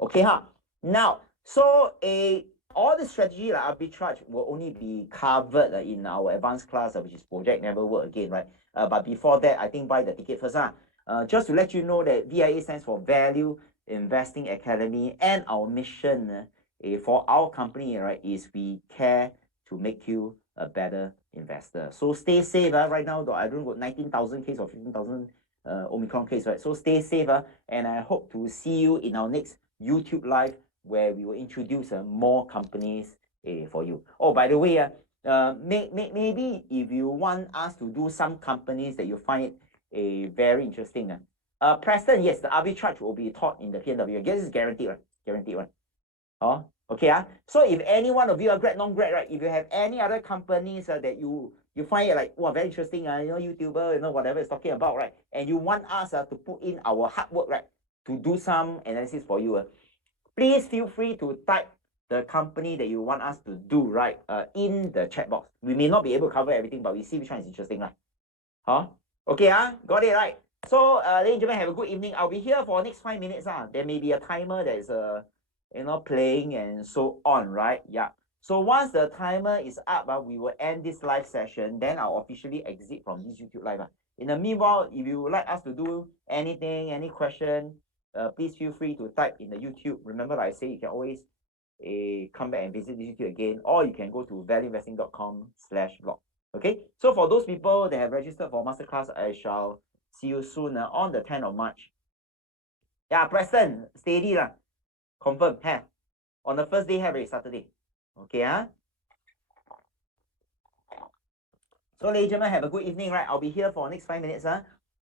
Okay, Now, so all the strategy like arbitrage will only be covered in our advanced class, which is Project Never Work Again, right? But before that, I think buy the ticket first. Just to let you know that VIA stands for Value Investing Academy, and our mission for our company, right, is we care to make you a better investor. So stay safe. Right now, though, I don't got 19,000 case or 15,000 Omicron case, right? So stay safe, and I hope to see you in our next YouTube live where we will introduce more companies for you. Oh, by the way, maybe if you want us to do some companies that you find very interesting. Preston, yes, the arbitrage will be taught in the PNW. I guess it's guaranteed, right? Guaranteed, right? Oh, okay. So if any one of you are grad, non-grad, right? If you have any other companies that you find it like, wow, very interesting, YouTuber, whatever it's talking about, right? And you want us to put in our hard work, right? To do some analysis for you, please feel free to type the company that you want us to do, right? In the chat box. We may not be able to cover everything, but we see which one is interesting, right? Okay, got it, right? So, ladies and gentlemen, have a good evening. I'll be here for the next 5 minutes. There may be a timer that is playing and so on, right? Yeah. So once the timer is up, we will end this live session. Then I'll officially exit from this YouTube live. In the meanwhile, if you would like us to do anything, any question, please feel free to type in the YouTube. Remember, like I say, you can always come back and visit this YouTube again, or you can go to valueinvesting.com/blog. Okay, so for those people that have registered for masterclass, I shall see you soon on the 10th of March. Yeah, Preston, steady lah. Confirm, have. On the first day, have it, Saturday. Okay, So, ladies and gentlemen, have a good evening, right? I'll be here for the next 5 minutes. If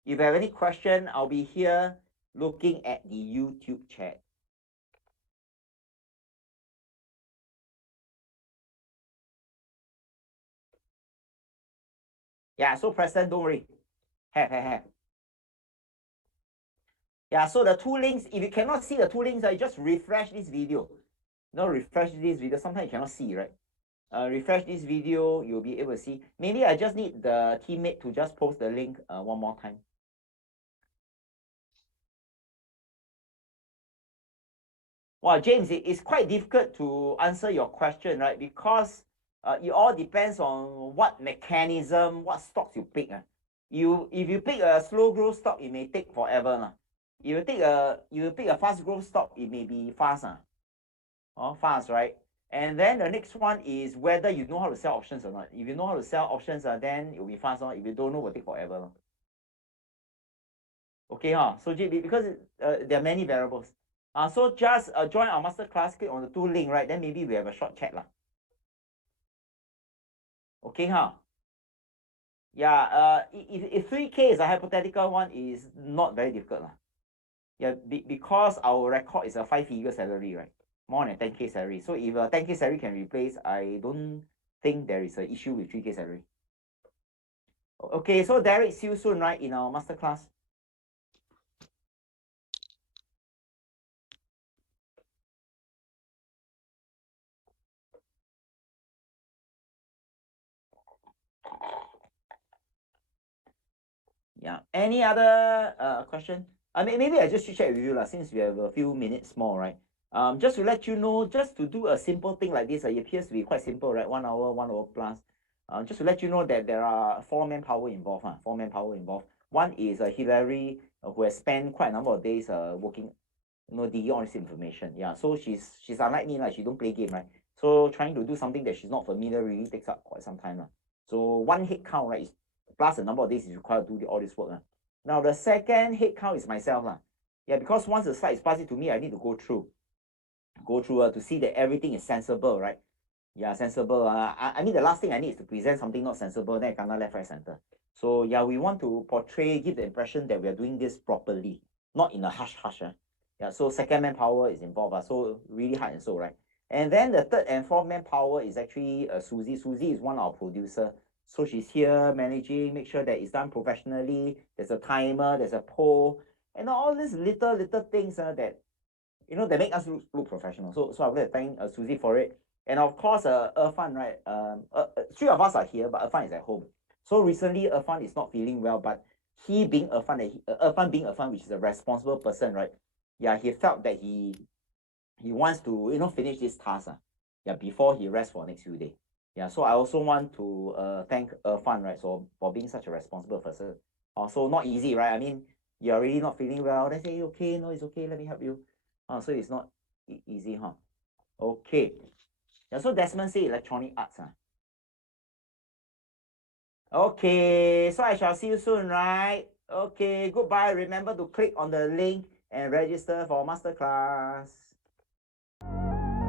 you have any question, I'll be here looking at the YouTube chat. Yeah, so Preston, don't worry. Have. Yeah, so the two links, if you cannot see the two links, you just refresh this video. Refresh this video. Sometimes you cannot see, right? Refresh this video, you'll be able to see. Maybe I just need the teammate to just post the link one more time. Well, James, it's quite difficult to answer your question, right? Because it all depends on what mechanism, what stocks you pick. If you pick a slow growth stock, it may take forever. If you pick a fast growth stock, it may be fast. Fast, right? And then the next one is whether you know how to sell options or not. If you know how to sell options, then it will be fast. If you don't know, it will take forever. Okay, so JB, because there are many variables. So just join our masterclass, click on the two link, right? Then maybe we have a short chat. Okay, Yeah, if 3K is a hypothetical one, is not very difficult. Yeah, because our record is a 5-figure salary, right? More than 10K salary. So if a 10K salary can replace, I don't think there is an issue with 3K salary. Okay, so Derek, see you soon, right, in our masterclass. Yeah. Any other question? Maybe I just check with you since we have a few minutes more, right? Just to let you know, just to do a simple thing like this, it appears to be quite simple, right? 1 hour, 1 hour plus. Just to let you know that there are 4 manpower involved. 4 manpower involved. One is Hillary, who has spent quite a number of days working, digging all this information. Yeah. So she's unlike me, she don't play game, right? So trying to do something that she's not familiar really takes up quite some time. So 1 head count, right, is plus the number of days is required to do all this work. Now the second head count is myself. Yeah, because once the slide is passed to me, I need to go through to see that everything is sensible, right? Yeah, sensible. I mean, the last thing I need is to present something not sensible, then I cannot left, right, center. So yeah, we want to give the impression that we are doing this properly, not in a hush. Yeah, so second manpower is involved. So really hard and so, right? And then the third and fourth manpower is actually Susie. Susie is one of our producer. So she's here managing, make sure that it's done professionally. There's a timer, there's a poll, and all these little things that that make us look professional. So I would like to thank Susie for it. And of course, Irfan, right? 3 of us are here, but Irfan is at home. So recently, Irfan is not feeling well, but he being Irfan being Irfan, which is a responsible person, right? Yeah, he felt that he wants to finish this task. Yeah, before he rests for next few days. Yeah, so I also want to thank Irfan, right, so for being such a responsible person. Also not easy, right? I mean, you're really not feeling well. They say, okay, no, it's okay, let me help you. So it's not easy, huh? Okay. Yeah, so Desmond say electronic arts. Okay, so I shall see you soon, right? Okay, goodbye. Remember to click on the link and register for masterclass.